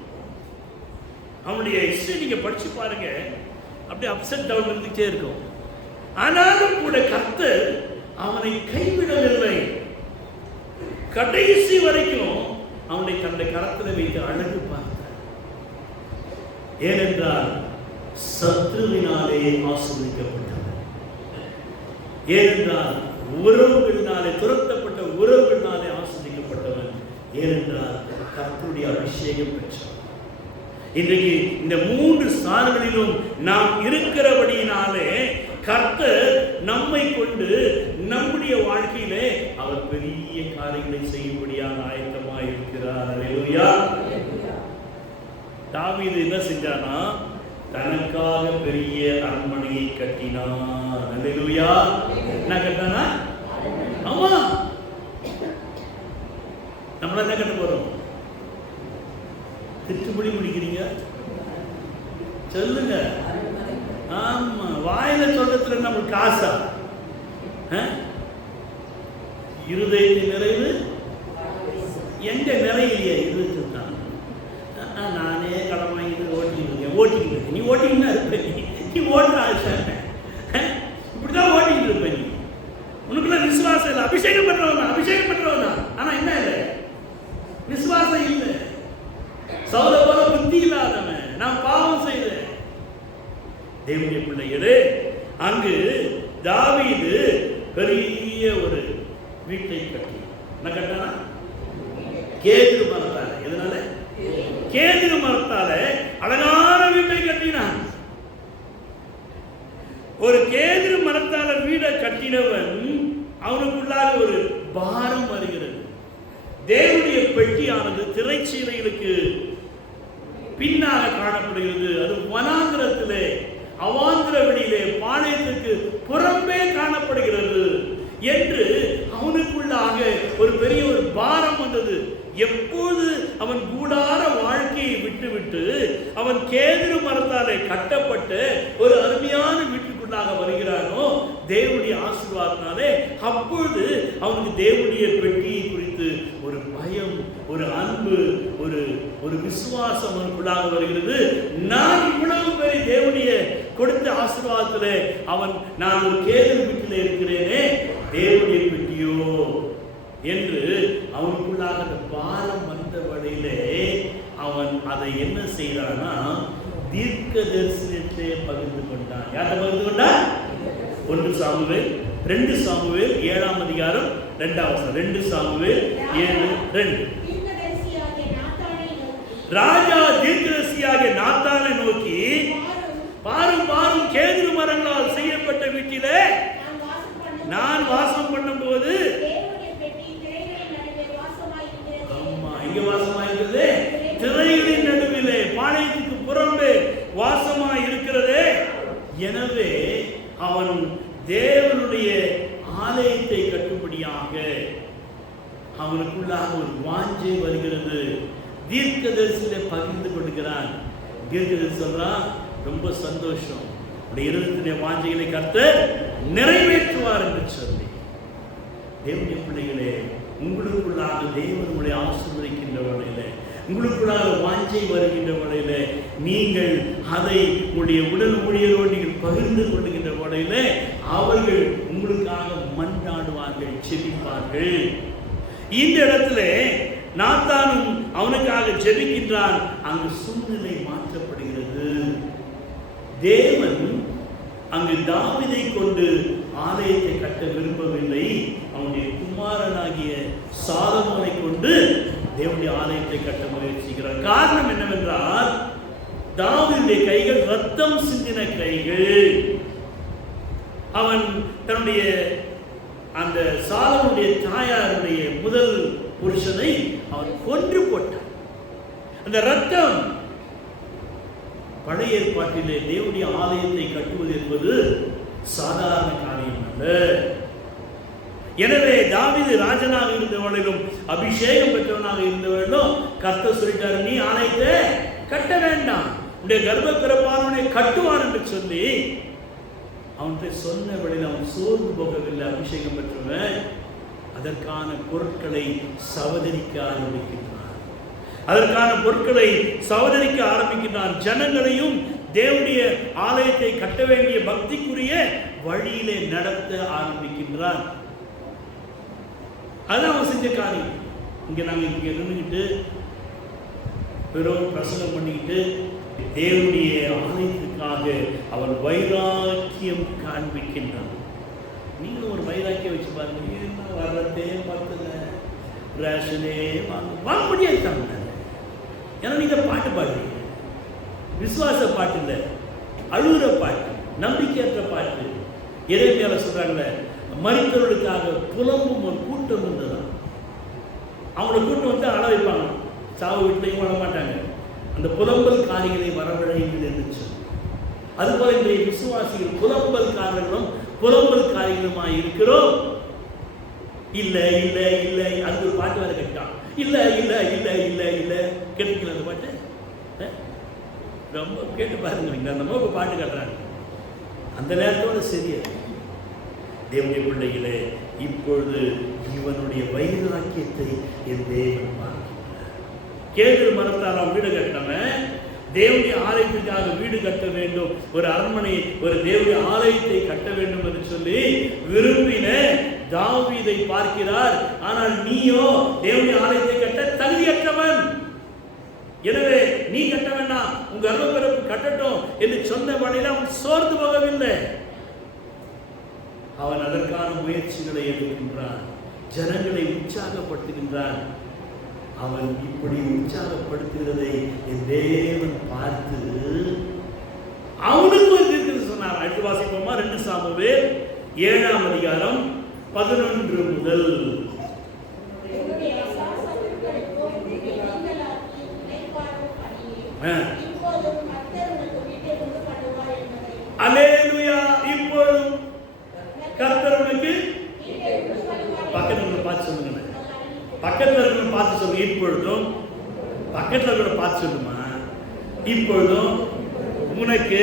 அவனுடைய ஹிஸ்டரி நீங்க படிச்சு பாருங்க, அப்படியே அப்செட் டவுன் இருந்துட்டே இருக்கும். ஆனாலும் கூட கர்த்தர் அவனை கைவிடவில்லை. கடைசி வரைக்கும் அவனை தன்னுடைய கரத்தில் வைத்து அழகு பார்த்தார். ஏனென்றால் சத்ருவினாலே ஆசீர்வதிக்கப்பட்டவர், ஏனென்றால் உறவுகளினாலே, துரத்தப்பட்ட உறவுகளினாலே ஆசீர்வதிக்கப்பட்டவன், ஏனென்றால் கர்த்தருடைய அபிஷேகம் பெற்றவர். இன்றைக்கு இந்த 3 ஸ்தானங்களிலும் நாம் இருக்கிறபடியினாலே கர்த்தர் நம்மை கொண்டு நம்முடைய வாழ்க்கையிலே அவர் பெரிய காரியங்களை செய்யும்படியாக ஆயத்தமாக இருக்கிறார். அல்லேலூயா. தாவீது என்ன செஞ்சானா? தனக்காக பெரிய அரண்மனையை கட்டினான். அல்லேலூயா. என்ன கட்டினானா? ஆமா, நம்மள என்ன கட்ட போறோம்? திட்டுப்படி முடிக்கிறீங்க சொல்லுங்க. ஆமா, வாயில சொல்றதுல நமக்கு காசா? இருதயத்தின் நிறைவு எங்க நிறையிலையே இருந்துச்சு தான். நானே கடன் வாங்கிட்டு ஓட்டிக்கிட்டு இருக்கேன். நீ ஓட்டிக்கிட்டு இருப்ப, நீ ஓட்டுற இப்படிதான் ஓட்டிக்கிட்டு இருப்ப. நீ உனக்குள்ள விசுவாசம் இல்லை. அபிஷேகம் பண்றவனா ஆனா என்ன இல்லை, விசுவாசம் இல்லை. சவுல போல புத்தி இல்லாதவன், நான் பாவம் செய்தேன். தேவனுடைய பிள்ளைகளே, அங்கு தாவீது பெரிய ஒரு வீட்டை கட்டி என்ன கட்டினா? கேதுரு மரத்தால. எதனால? கேதுரு மரத்தால அழகான வீட்டை கட்டினான். ஒரு கேதுரு மரத்தால வீடை கட்டினவன் அவனுக்குள்ளாக ஒரு பாரம் வருகிறது. தேவனுடைய பெட்டியானது திரைச்சீலைகளுக்கு பின்னாக காணப்படுகிறது. அது வனாந்திரத்திலே, அவாந்திர வெளியிலே, பாளையத்துக்கு புறம்பே காணப்படுகிறது என்று அவனுக்குள்ளாக ஒரு பெரிய ஒரு பாரம் வந்தது. எப்போது அவன் கூடார வாழ்க்கையை விட்டுவிட்டு அவன் கேதுரு மரத்தாலே கட்டப்பட்ட ஒரு அருமையான வீட்டுக்குள்ளாக வருகிறானோ தேவனுடைய ஆசீர்வாதத்தினாலே, அப்பொழுது அவனுக்கு தேவனுடைய பெட்டியை குறித்து ஒரு பயம், ஒரு அன்பு, ஒரு விசுவாசம் அவனுக்குள்ளாக வருகிறது. நான் இவ்வளவு பெரிய தேவனுடைய கொடுத்த ஆசீர்வாதத்திலே நான் ஒரு கேதுரு வீட்டிலே இருக்கிறேனே, தேவனுடைய பெட்டியோ என்று அவனுக்குள்ளாக அந்த பாரம் வந்த வழியிலே அவன் அதை என்ன செய்தான்னா தீர்க்க தரிசனத்தை பகிர்ந்து கொண்டான். யாரை பகிர்ந்து கொண்டான்? 1 சாமுவேல் 2 சாமுவேல் 7ஆம் அதிகாரம் 2ஆம் வசனம். 2 சாமுவேல் 7:2. ராஜா தீர்க்கதரிசியாகிய நாத்தானை நோக்கி, பாரும் பாரும், கேதுரு மரங்களால் செய்யப்பட்ட வீட்டிலே நான் வாசம் பண்ணும்போது வாசமாயிருக்கிறது, திரைகளின் நடுவிலே, பாளையத்துக்கு புறம்பே வாசமாய் இருக்கிறதே. எனவே அவன் தேவனுடைய ஆலயத்தை கட்டும்படியாக அவனுக்குள்ளாக ஒரு வாஞ்சை வருகிறது. தீர்க்கதரிசியிலே பகிர்ந்து கொள்கிறான். தீர்க்கதரிசி சொல்றான், ரொம்ப சந்தோஷம், இருதயத்திலே வாஞ்சைகளை கர்த்தர் நிறைவேற்றுவார் என்று சொல்லி. தேவனுடைய பிள்ளைகளே, உங்களுக்குள்ளாக தேவன் உங்களை ஆசீர்வதிக்கின்ற வகையிலே, உங்களுக்குள்ளாக வாஞ்சை வருகின்ற வகையிலே, நீங்கள் அதை உங்களுடைய உடல் ஊழியரோடு நீங்கள் பகிர்ந்து கொள்கின்ற வகையிலே அவர்கள் உங்களுக்காக மன்றாடுவார்கள், செபிப்பார்கள். இந்த இடத்துல நாத்தானும் அவனுக்காக ஜெபிக்கின்றான். அங்கு சூழ்நிலை மாற்றப்படுகிறது. தேவன் அங்கு தாவீதை கொண்டு ஆலயத்தை கட்ட விரும்பவில்லை. அவனுடைய குமாரனாகிய சாலமோனை கொண்டு தேவனுடைய ஆலயத்தை கட்ட முயற்சிக்கிறார். காரணம் என்னவென்றால், தாவீதுடைய கைகள் ரத்தம் சிந்தின கைகள். அவன் தன்னுடைய அந்த சாலமோனுடைய தாயாருடைய முதல் புருஷனை அவன் கொன்று போட்டான். அந்த ரத்தம் பழைய ஏற்பாட்டிலே தேவனுடைய ஆலயத்தை கட்டுவது என்பது சாதாரண காரியம் அல்ல. எனவே தாவீது ராஜனாக இருந்தவனிலும் அபிஷேகம் பெற்றவனாக இருந்தவனிலும் கர்த்தர் சொல்லிட்டாரு, நீ ஆலயத்தை கட்ட வேண்டாம், உடைய கர்ப்ப பிறப்பானவனை கட்டுவான் என்று சொல்லி அவன்கிட்ட சொன்ன வழியில் அவன் சோர்ந்து போகவில்லை. அபிஷேகம் பெற்றவன் அதற்கான பொருட்களை சவதரிக்க ஆரம்பிக்கின்றான். அதற்கான பொருட்களை சவதரிக்க ஆரம்பிக்கின்றான். ஜனங்களையும் தேவனுடைய ஆலயத்தை கட்ட வேண்டிய பக்திக்குரிய வழியிலே நடத்த ஆரம்பிக்கின்றான். அதுதான் அவன் செஞ்ச காரியம். இங்க நாங்கள் இங்க இருந்துகிட்டு வெறும் பிரசங்கம் பண்ணிக்கிட்டு தேவனுடைய ஆலயத்துக்காக அவன் வைராக்கியம் காண்பிக்கின்றான். நீங்களும் ஒரு வைராக்கியம் வச்சு பாருங்க. என்ன வர்றதே பார்த்தல, ரேஷனே வாங்க முடியாது. ஏன்னா நீங்க பாட்டு பாடுறீங்க, விசுவாச பாட்டு இல்லை, அழுகிற பாட்டு, நம்பிக்கையற்ற பாட்டு. எரேமியால சொல்றாங்கல்ல, மரித்தவர்களுக்காக புலம்பும் ஒரு கூட்டம் இருந்ததான். அவங்கள கூட்டம் வந்து அழ வைப்பாங்க, சாவு வீட்லையும் அழ மாட்டாங்க. அந்த புலம்பல் காரிகளை வரவழைகள் இருந்துச்சு. அதுபோல இன்றைய விசுவாசிகள் புலம்பல் காரர்களும் புலம்பல் காரிகளுமாய் இருக்கிறோம். இல்ல இல்ல இல்ல, அது ஒரு பாட்டு வேற கேட்டான். இல்ல இல்ல இல்ல இல்ல இல்ல, கேட்டுக்கல அந்த பாட்டு? ரொம்ப கேட்டு பாருங்க. அந்த மாதிரி பாட்டு கட்டுறாங்க. அந்த நேரத்தோட சரியா தேவனுடைய பிள்ளைகளே, இப்பொழுது இவனுடைய வைராக்கியத்தை என் தேவன் பார்க்கிறார். கேது மரத்தால் வீடு கட்டினவன் தேவனுடைய ஆலயத்திற்காக வீடு கட்ட வேண்டும், ஒரு அரண்மனை, ஒரு தேவனுடைய ஆலயத்தை கட்ட வேண்டும் என்று சொல்லி விரும்பின தாவீதை பார்க்கிறார். ஆனால் நீயோ தேவனுடைய ஆலயத்தை கட்ட தகுதியற்றவன், எனவே நீ கட்ட வேண்டாம், உங்க அருமபிறப்பு கட்டட்டும் என்று சொன்ன வழியில் அவன் சோர்ந்து போகவில்லை. அவன் அதற்கான முயற்சிகளை எடுக்கின்றான், ஜனங்களை உற்சாகப்படுத்துகின்றான். அவன் இப்படி உற்சாகப்படுத்துகிறதை என் தேவன் பார்த்து அவனுக்கு ஒரு தீர்க்கதரிசி சொன்னார். அடுத்து வாசிப்போமா? 2 சாமுவேல் 7ஆம் அதிகாரம் 11 முதல். அல்லேலூயா. இப்பொழுதும் கர்த்தர் உனக்கு பக்கத்துல பார்த்து சொல்லுங்க, பக்கத்துல இருக்கிற பார்த்து சொல்லுங்க. இப்பொழுதும் பக்கத்துல இருக்கிற பார்த்து சொல்லுமா, இப்பொழுதும் உனக்கு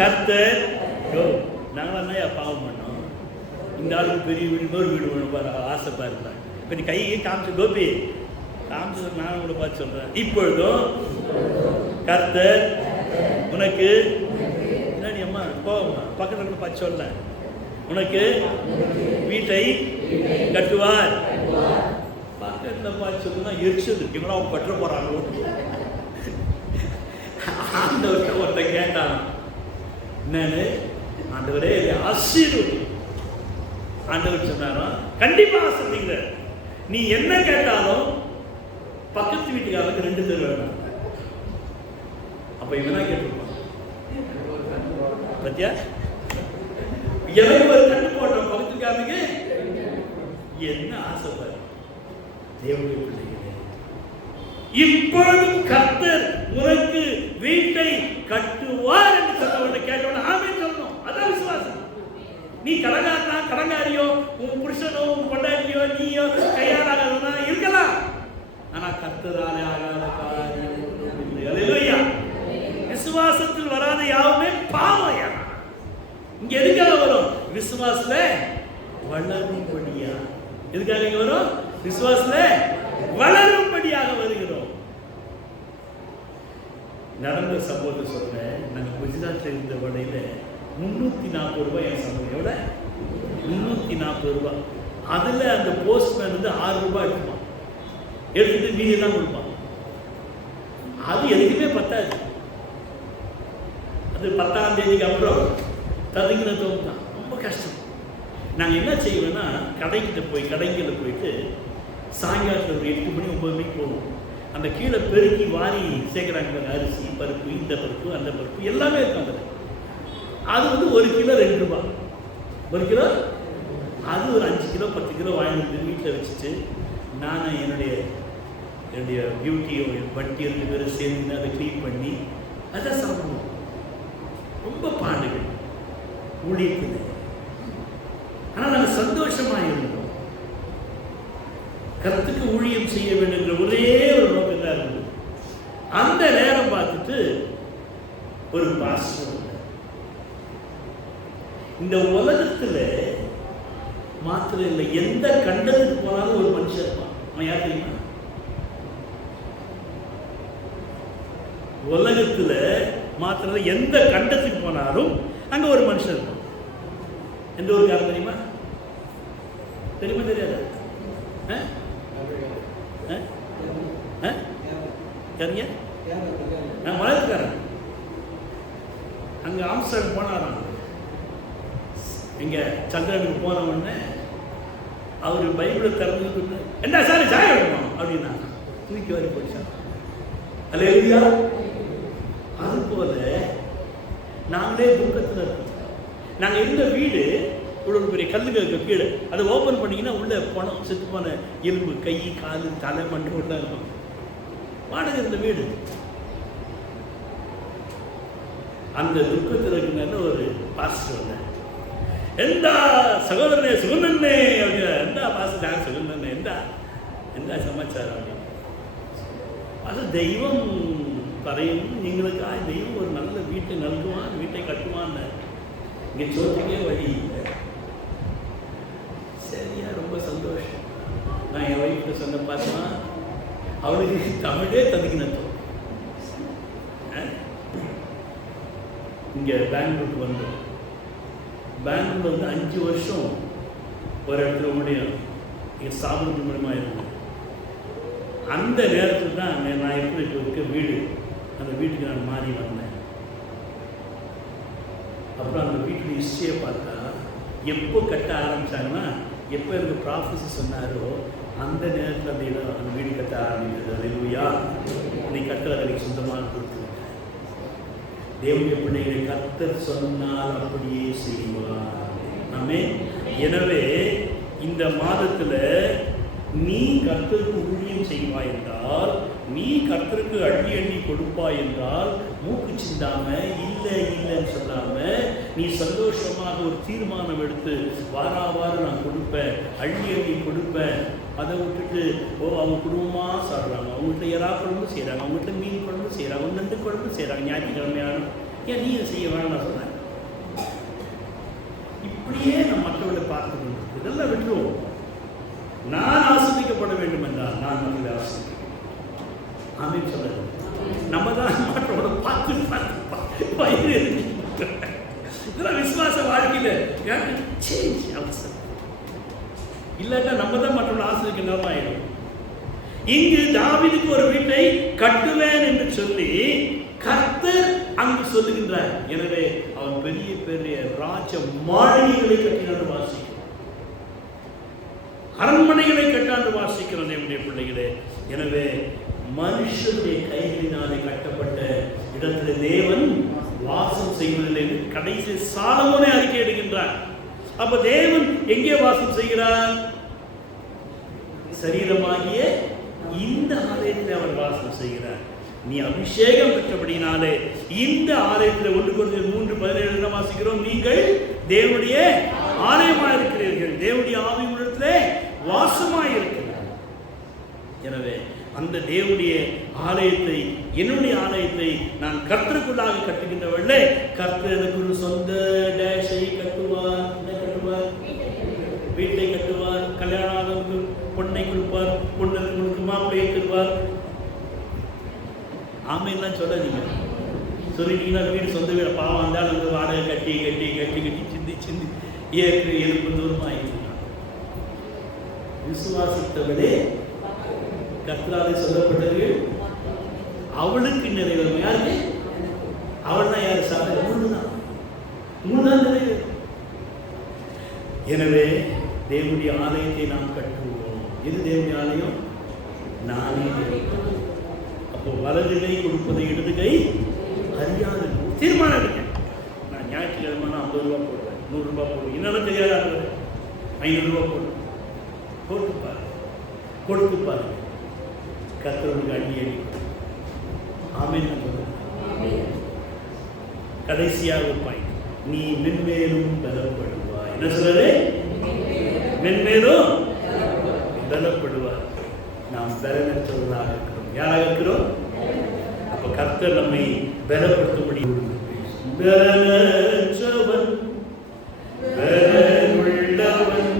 கர்த்தர். நாங்கள் என்ன பாவம் பண்ணோம், இந்த ஆளுக்கு பெரிய வீடு, இன்னொரு வீடு வேணும் பாரு, ஆசை பாருங்க. இப்போ நீ கையை காமிச்சு கோபி காமிச்சு, நான் உங்களை பார்த்து சொல்றேன். இப்பொழுதும் கர்த்தர் உனக்கு, என்னடி அம்மா போவம்மா, பக்கத்துல இருக்கிற பார்த்து சொல்ல, உனக்கு வீட்டை கட்டுவார். பக்கத்துல பார்த்து சொல்லுன்னா எரிச்சது, இவனா அவங்க கட்டுற போறாங்க. ஆண்டவர்கிட்ட ஒருத்தன் கேட்டான், என்னன்னு, ஆண்டவரே ஆசீர்வதி. ஆண்டவர் சொன்னாரா, கண்டிப்பா ஆசீர்வதிங்க, நீ என்ன கேட்டாலும் பக்கத்து வீட்டுக்காரருக்கு 2 பேர் வேணும். அப்ப இவனா கேட்டுருப்பான், பத்தியா எனக்கு ஒரு கண்டு போட்டோம் பக்கத்துக்காரனுக்கு என்ன ஆசைப்பாரு. தேவனுடைய பிள்ளைகளே, இப்பொழுதும் கர்த்தர் உனக்கு வீட்டை கட்டுவார் என்று சொன்னவனை கேட்டவன ஆமென் சொல்லணும். அதான் விசுவாசம். நீ கடங்காரனா கடங்காரியோ, உன் புருஷனோ உன் கொண்டாட்டியோ நீயோ கையாளாதவனா இருக்கலாம், ஆனா கர்த்தராலே ஆகாத காரியம் இல்லை. அல்லேலூயா. விசுவாசத்தில் வராத யாவுமே பாவம். இங்க எதுக்காக வரும்? விசுவாசல வளரும்படியா. எதுக்காக இங்க வரும்? விசுவாசல வளரும்படியாக வருகிறோம். நடந்த சம்பவத்தை சொல்றேன். நாங்க குஜராத்ல இருந்த வடையில 340 ரூபாய் என் சம்பளம். எவ்வளவு? 340 ரூபாய். அதுல அந்த போஸ்ட்மேன் வந்து 6 ரூபாய் எடுத்துப்பான், எடுத்துட்டு மீதி தான் கொடுப்பான். அது எதுக்குமே பத்தாது. அது 10ஆம் தேதிக்கு அப்புறம் ததுங்கின தோம் தான். ரொம்ப கஷ்டம். நாங்கள் என்ன செய்வோம்னா, கடைக்கிட்ட போய் கடைகளில் போயிட்டு சாயங்காலத்தில் ஒரு 8 மணி 9 மணிக்கு போவோம். அந்த கீழே பெருக்கி வாரி சேர்க்குறாங்க, அரிசி பருப்பு, இந்த பருப்பு அந்த பருப்பு எல்லாமே இருக்கும் அதில். அது வந்து 1 கிலோ 2 ரூபா, 1 கிலோ. அது ஒரு 5 கிலோ 10 கிலோ வாங்கிட்டு வீட்டில் வச்சுட்டு நான் என்னுடைய பியூட்டியோ வட்டி 2 பேரும் சேர்ந்து அதை க்ளீன் பண்ணி அதை சாப்பிடுவோம். ரொம்ப பாடுகள் ஊழியத்தில். ஆனால் நாங்கள் சந்தோஷமாக இருந்தோம். கர்த்தருக்கு ஊழியம் செய்ய வேண்டும் என்ற ஒரே ஒரு நோக்கம் தான் இருந்தது. அந்த நேரம் பார்த்துட்டு ஒரு பாஸ்டர், இந்த உலகத்தில் மாத்திரம் இல்லை, எந்த கண்டத்துக்கு போனாலும் ஒரு மனுஷன் இருப்பான். அவன் யார் தெரியுமா? உலகத்தில் மாத்திரம் எந்த கண்டத்துக்கு போனாலும் அங்க ஒரு மனுஷன் இருப்பான். எந்த ஒரு காரணம் தெரியுமா? தெரியுமா தெரியாதா? யாருங்க? நான் வளர்த்துக்காரன். அங்க ஆம்ஸ்டர்டம் போனாராம். இங்க சந்திரனுக்கு போன உடனே அவரு பைபிளை திறந்து, என்ன சார் சாய வேணும் அப்படின்னா தூக்கி வரி போயிடுச்சான். அல்லேலூயா. அது போல நாங்களே துக்கத்தில் இருக்கோம். நாங்கள் இருந்த வீடு இவ்வளோ பெரிய கல்லுக்கு கீழே, அதை ஓப்பன் பண்ணிங்கன்னா உள்ள பணம், செத்து போன எலும்பு, கை கால் தலை மண்டை தான் இருக்கும். வாடகை இருந்த வீடு. அந்த துக்கத்தில் இருக்கிற ஒரு பாஸ்டர் வந்தார். എന്താ സഹോദരനെ സുഖം തന്നെ എന്താ പാസ് ഞാൻ സുഖം തന്നെ എന്താ സമാചാരം അത് ദൈവം പറയും നിങ്ങൾക്കാ ദൈവം ഒരു നല്ല വീட்டை നൽകുവാൻ வீட்டை கட்டுவான்னு இங்கே சோத்துக்கே வழி இல்லை. சரியா ரொம்ப சந்தோஷம். நான் என் ஒய்ஃப்ட சொன்ன பார்த்தா அவளுக்கு தமிழே ததுக்கினத்தோம். இங்கே பெங்களூருக்கு வந்தோம். பெங்களூர் வந்து 5 வருஷம் ஒரு இடத்துல முடியும் இங்கே சாப்பிட்றது மூலமாக இருந்தேன். அந்த நேரத்தில் தான் நான் எப்படி இருக்க வீடு அந்த வீட்டுக்கு நான் மாறி வந்தேன். அப்புறம் அந்த வீட்டில் ஹிஸ்ட்ரியை பார்த்தா எப்போ கட்ட ஆரம்பித்தாங்கன்னா எப்போ எனக்கு ப்ராஃபஸி சொன்னாரோ அந்த நேரத்தில் அந்த இடம் அந்த வீடு கட்ட ஆரம்பிக்கிறது. அல்லேலூயா. நீ கட்டுறது எனக்கு சொந்தமாக கொடுத்துருக்கேன். தேவனுடைய பிள்ளைகளை கர்த்தர் சொன்னால் அப்படியே செய்வார். ஆமென். எனவே இந்த மாதத்தில் நீ கர்த்தருக்கு ஊழியம் செய்வாய் என்றால், நீ கர்த்தருக்கு அள்ளி அள்ளி கொடுப்பாய் என்றால், மூக்கு சிந்தாம இல்லைன்னு சொல்லாம நீ சந்தோஷமாக ஒரு தீர்மானம் எடுத்து வாரம் நான் கொடுப்பேன், அள்ளி அள்ளி கொடுப்பேன். அதை விட்டுட்டு அவங்க குடும்பமாக சாப்பிட்றாங்க, அவங்ககிட்ட எறா குழம்பு செய்கிறாங்க, அவங்ககிட்ட மீன் குழம்பு செய்கிறாங்க, அவங்க நண்டு குழம்பு செய்கிறாங்க, ஞாயிற்றுக்கிழமையான ஏன் நீ செய்ய வேணாம் நான் சொன்னேன். இப்படியே நம்ம மற்றவர்களை பார்த்துக்கணும். இதெல்லாம் விட்டுருவோம். நான் ஆஸ்வதிக்கப்பட வேண்டும் என்றால் நான் மக்களை ஆஸ்வதிக்கிறேன். ஆமென் சொல்லுங்க. நம்ம தான் மற்றவரை பார்த்து வயிறு இதெல்லாம் விசுவாச வாழ்க்கையில் சேஞ்ச் அவசியம். இல்லாட்டா நம்ம தான் மற்றவர்களை ஆஸ்வதிக்க நேரம் ஆயிடும். இங்கு தாவீதுக்கு ஒரு வீட்டை கட்டுவேன் என்று சொல்லி கர்த்தர் அங்கு சொல்லுகின்றார். எனவே அவன் பெரிய பெரிய ராஜ மாளிகைகளை கட்டினார் வாசிக்கிறோம், அரண்மனைகளை கட்டாண்டு வாசிக்கிறோம் நம்முடைய பிள்ளைகளே. எனவே மனுஷனுடைய கைகளினாலே கட்டப்பட்ட இடத்துல தேவன் வாசம் செய்வதில்லை என்று கடைசி சாலமோனே அறிக்கை எடுக்கின்றார். அப்ப தேவன் எங்கே வாசம் செய்கிறார்? சரீரமாகிய இந்த ஆலயத்தில் அவர் வாசம் செய்கிறார். நீ அபிஷேகம் பெற்றபடினாலே இந்த ஆலயத்தில் 1 கொரிந்தியர் 3:17 வாசிக்கிறோம், நீங்கள் தேவனுடைய ஆலயமாக இருக்கிறீர்கள், தேவனுடைய ஆவி உள்ளத்திலே வாசமாய் இருக்கிறார். எனவே அந்த தேவனுடைய ஆலயத்தை, என்னுடைய ஆலயத்தை நான் கர்த்தருக்குள்ளாக கட்டுகின்றவர்களே, கர்த்தர் எனக்கு ஒரு சொந்த டேஷை கட்டுவார். என்ன கட்டுவார்? வீட்டை கட்டுவார். கல்யாணம் ஆனவருக்கு பொண்ணை கொடுப்பார், பொண்ணுக்கு மாப்பிள்ளையை தருவார். ஆமையெல்லாம் சொல்லாதீங்க. சொல்லிட்டீங்கன்னா வீடு சொந்த வீடு பாவம் வந்தால் அந்த வாடகை கட்டி கட்டி கட்டி கட்டி சிந்தி சிந்தி ஏற்று எழுப்பு தூரமாக ஆகிடுறாங்க. விசுவாசித்தவளே கர்த்தராலே சொல்லப்பட்டது அவளுக்கு நிறைவேறும். யாருக்கு? அவள் தான் யாரு? சாப்பிட மூணுதான் நிறைவேறும். எனவே தேவனுடைய ஆலயத்தை நாம் கட்டுவோம். எது தேவனுடைய ஆலயம்? நானே தேவன். அப்போ வலது கை கொடுப்பதை இடது கை அறியாது. தீர்மானம் எடுக்க. நான் ஞாயிற்றுக்கிழமை 50 ரூபா போடுவேன், 100 ரூபா போடுவேன், என்னென்ன தெரியாது 500 ரூபா போடுவேன். போட்டுப்பாரு, கொடுத்துப்பாரு. கர்த்தருக்கு அடி அடி. ஆமென் சொல்லுவேன். கடைசியாக பாயிண்ட், நீ மென்மேலும் பலப்படுவாய். என்ன சொல்றது? மென்மேலும் பலப்படுவார். நாம் பலனற்றவர்களாக இருக்கிறோம். யாராக இருக்கிறோம்? அப்ப கர்த்தர் நம்மை பலப்படுத்தும்படி பலனற்றவன் பலனுள்ளவன்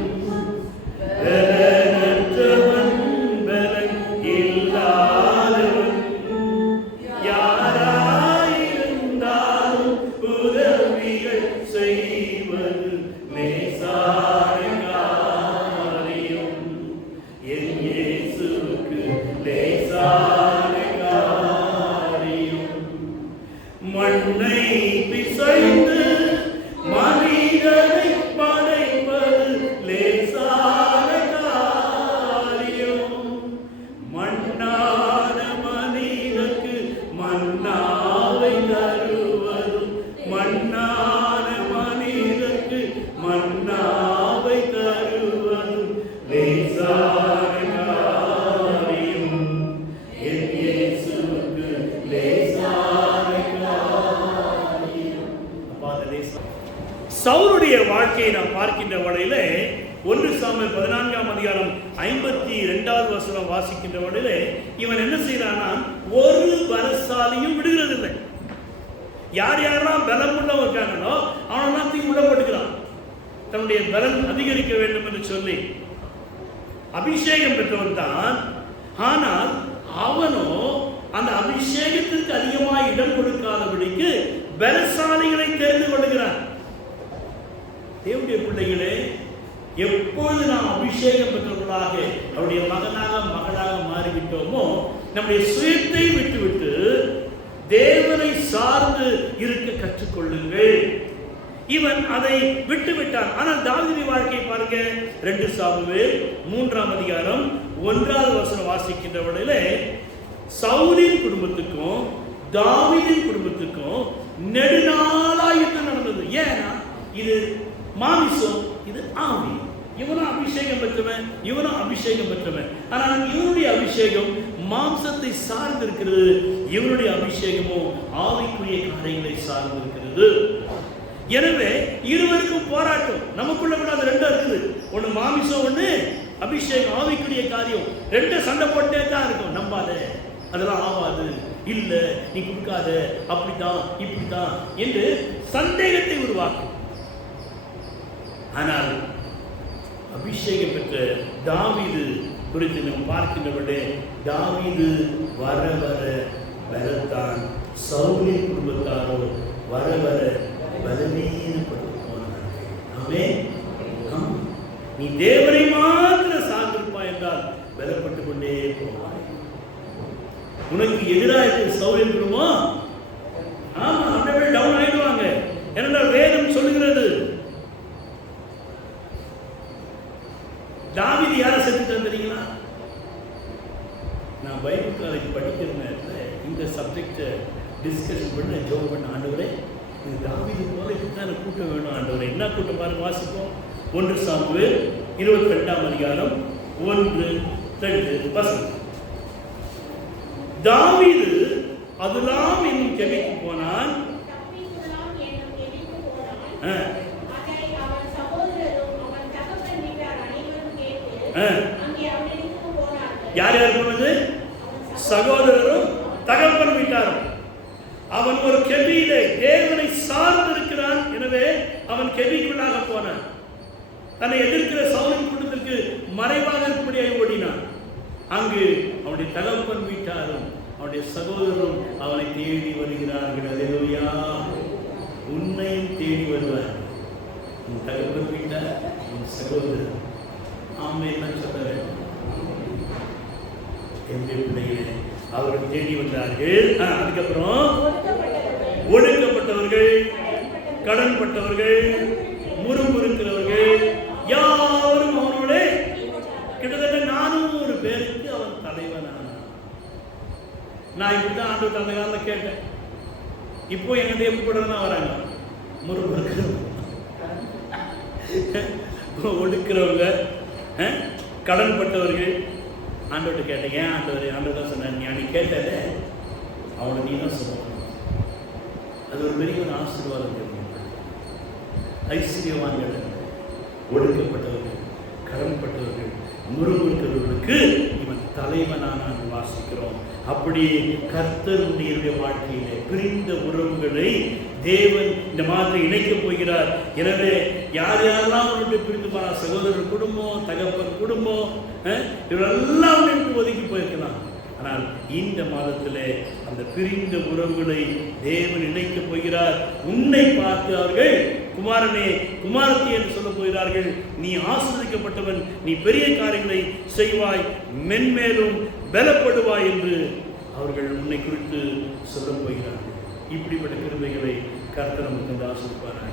பலனற்றவன் பலன் இல்லாதவன் யாராயிருந்தாலும் உதவிகள் செய்வது லேசான காரியம். என் இயேசுவுக்கு லேசான காரியம். மண்ணை பிசைந்து மனிதனை படைப்பது லேசான காரியம். மண்ணான மனிதனுக்கு மன்னாவை தருவதும், மண்ணான மனிதனுக்கு மன்னாவை தருவதும் லேசான காரியம். என் இயேசுவுக்கு லேசான காரியம். சவுலுடைய வாழ்க்கையை நாம் பார்க்கின்ற வழியிலே 1 சாமுவேல் 14ஆம் அதிகாரம் 52வது வசனம் வாசிக்கின்ற வழியிலே இவன் என்ன செய்யறானா, ஒரு பலசாலியும் விடுகிறதில்லை. யார் யாரெல்லாம் பலம் உள்ளவங்க இருக்காங்களோ அவனெல்லாம் தீ உள்ள போட்டுக்கிறான், தன்னுடைய பலம் அதிகரிக்க வேண்டும் என்று சொல்லி. அபிஷேகம் பெற்றவன் தான், ஆனால் அவனோ அந்த அபிஷேகத்திற்கு அதிகமாக இடம் கொடுக்காதபடிக்கு பலசாலிகளை தெரிந்து கொள்கிறான். தேவனுடைய பிள்ளைகளே, எப்பொழுது நாம் அபிஷேகம் பெற்றவர்களாக அவருடைய மகனாக மகளாக மாறிவிட்டோமோ, நம்முடைய சுயத்தை விட்டுவிட்டு தேவனை சார்ந்து இருக்க கற்றுக்கொள்ளுங்கள். இவன் அதை விட்டுவிட்டான். ஆனால் தாவீது வாழ்க்கை பாருங்க, 2 சாமுவேல் 3ஆம் அதிகாரம் 1வது வசனம் வாசிக்கின்ற வழியிலே சவுலின் குடும்பத்துக்கும் தாவீதின் குடும்பத்துக்கும் நெடுநாளாயிட்டு நடந்தது. ஏன்னா இது மாமிசம், இது ஆவி. இவனும் அபிஷேகம் பெற்றவன், இவனும் அபிஷேகம் பெற்றவன். ஆனால் இவனுடைய அபிஷேகம் மாம்சத்தை சார்ந்து இருக்கிறது, இவனுடைய அபிஷேகமோ ஆவிக்குரிய காரியங்களை சார்ந்து இருக்கிறது. எனவே இருவருக்கும் போராட்டம். நமக்குள்ள கூட அது ரெண்டும் இருக்குது. ஒன்று மாமிசம், ஒன்று அபிஷேகம், ஆவிக்குரிய காரியம். ரெண்டு சண்டை போட்டே தான் இருக்கும். நம்பாத, அதெல்லாம் ஆவாது, இல்ல நீ கொடுக்காத, அப்படித்தான் இப்படித்தான் என்று சந்தேகத்தை உருவாக்கும். ஆனால் அபிஷேகம் பெற்ற தாவீது குறித்து நாம் பார்க்கின்றபடி, தாவீது வர வர பலத்தான், சவுலின் குடும்பத்தாரோ வர வர பலவீனப்பட்டு போனார்கள். ஆமென். நீ தேவனை மாத்திர சார்ந்திருப்பாய் என்றால் பலப்பட்டு கொண்டே போவாய். உனக்கு எதிராக சவுலின் குடும்பம், ஆமா, அப்படியே டவுன் ஆயிடுவாங்க. ஏனென்றால் வேதம் சொல்லுகிறது, தாவீது யாரை செத்துட்டான் தெரியுங்களா? நான் பைபிள் காலேஜ் படிக்கிற நேரத்தில் இந்த சப்ஜெக்டை டிஸ்கஷன் பண்ண ஜோம் பண்ண, ஆண்டவரே இது தாவீது போல இப்படித்தான் கூட்டம் வேணும் ஆண்டவரே. என்ன கூட்டம் பாருங்க, வாசிப்போம். 1 சாமுவேல் 22ஆம் அதிகாரம் 1-2 வசனம். தாவீது அதுலாம் என்னும் கெபிக்கு போனான். யார் யார் போனது? சகோதரரும் தகப்பன் வீட்டாரும். அவன் ஒரு கெபியிலே தேவனை சார்ந்து இருக்கிறான். எனவே அவன் கெபிக்குள்ளாக போனான். தன்னை எதிர்க்கிற சவுலின் கூட்டத்திற்கு மறைவாக இருக்கும்படியாக ஓடினான். அங்கு அவனுடைய தகப்பன் வீட்டாரும் அவனுடைய சகோதரரும் அவனை தேடி வருகிறார்கள். அல்லேலூயா. உன்னையும் தேடி வருவார் உன் தகப்பன் வீட்டார், உன் சகோதரர். ஆமென் சொல்றேன். என்னுடைய பிள்ளைகளே, அவர்கள் தேடி வந்தார்கள். அதுக்கப்புறம் ஒடுக்கப்பட்டவர்கள், கடன்பட்டவர்கள், முறுமுறுக்கிறவர்கள் யாரும் அவனோட கிட்டத்தட்ட 400 பேருக்கு அவன் தலைவனானான். நான் இப்படிதான் ஆண்டு அந்த காலத்தில் கேட்டேன். இப்போ எங்க தேவ கூட தான் வராங்க. முறுமுறுக்கிறவங்க, ஒடுக்கிறவங்க, கடன்பட்டவர்கள். ஆண்டவர்கிட்ட கேட்டேன், ஏன் ஆண்டவர்? ஆண்டவர் தான் சொன்னார், நீ அன்னைக்கு கேட்டத அவனை நீ தான் சொல்லணும். அது ஒரு பெரிய ஒரு ஆசீர்வாதம். ஐஸ்வர்யவான்கள், ஒடுக்கப்பட்டவர்கள், கடன்பட்டவர்கள், முறுமுறுக்கிறவர்களுக்கு இவன் தலைவனான வாசிக்கிறோம். அப்படி கர்த்தருடைய வாழ்க்கையிலே பிரிந்த உறவுகளை தேவன் இந்த மாதிரி இணைக்கப் போகிறார். எனவே யார் யாரெல்லாம் அவனுடைய பிரிந்து போனா, சகோதரர் குடும்பம், தகப்பன் குடும்பம், இவரெல்லாம் ஒதுக்கி போயிருக்கலாம். ஆனால் இந்த மாதத்திலே அந்த பிரிந்த உறவுகளை தேவன் இணைக்கப் போகிறார். உன்னை பார்த்து அவர்கள் குமாரனே, குமாரத்தி என்று சொல்ல போகிறார்கள். நீ ஆசீர்வதிக்கப்பட்டவன், நீ பெரிய காரியங்களை செய்வாய், மென்மேலும் பலப்படுவாய் என்று அவர்கள் உன்னை குறித்து சொல்ல போகிறார்கள். இப்படிப்பட்ட கிருபைகளை கர்த்தர் நமக்கு ஆசீர்வதிப்பார்.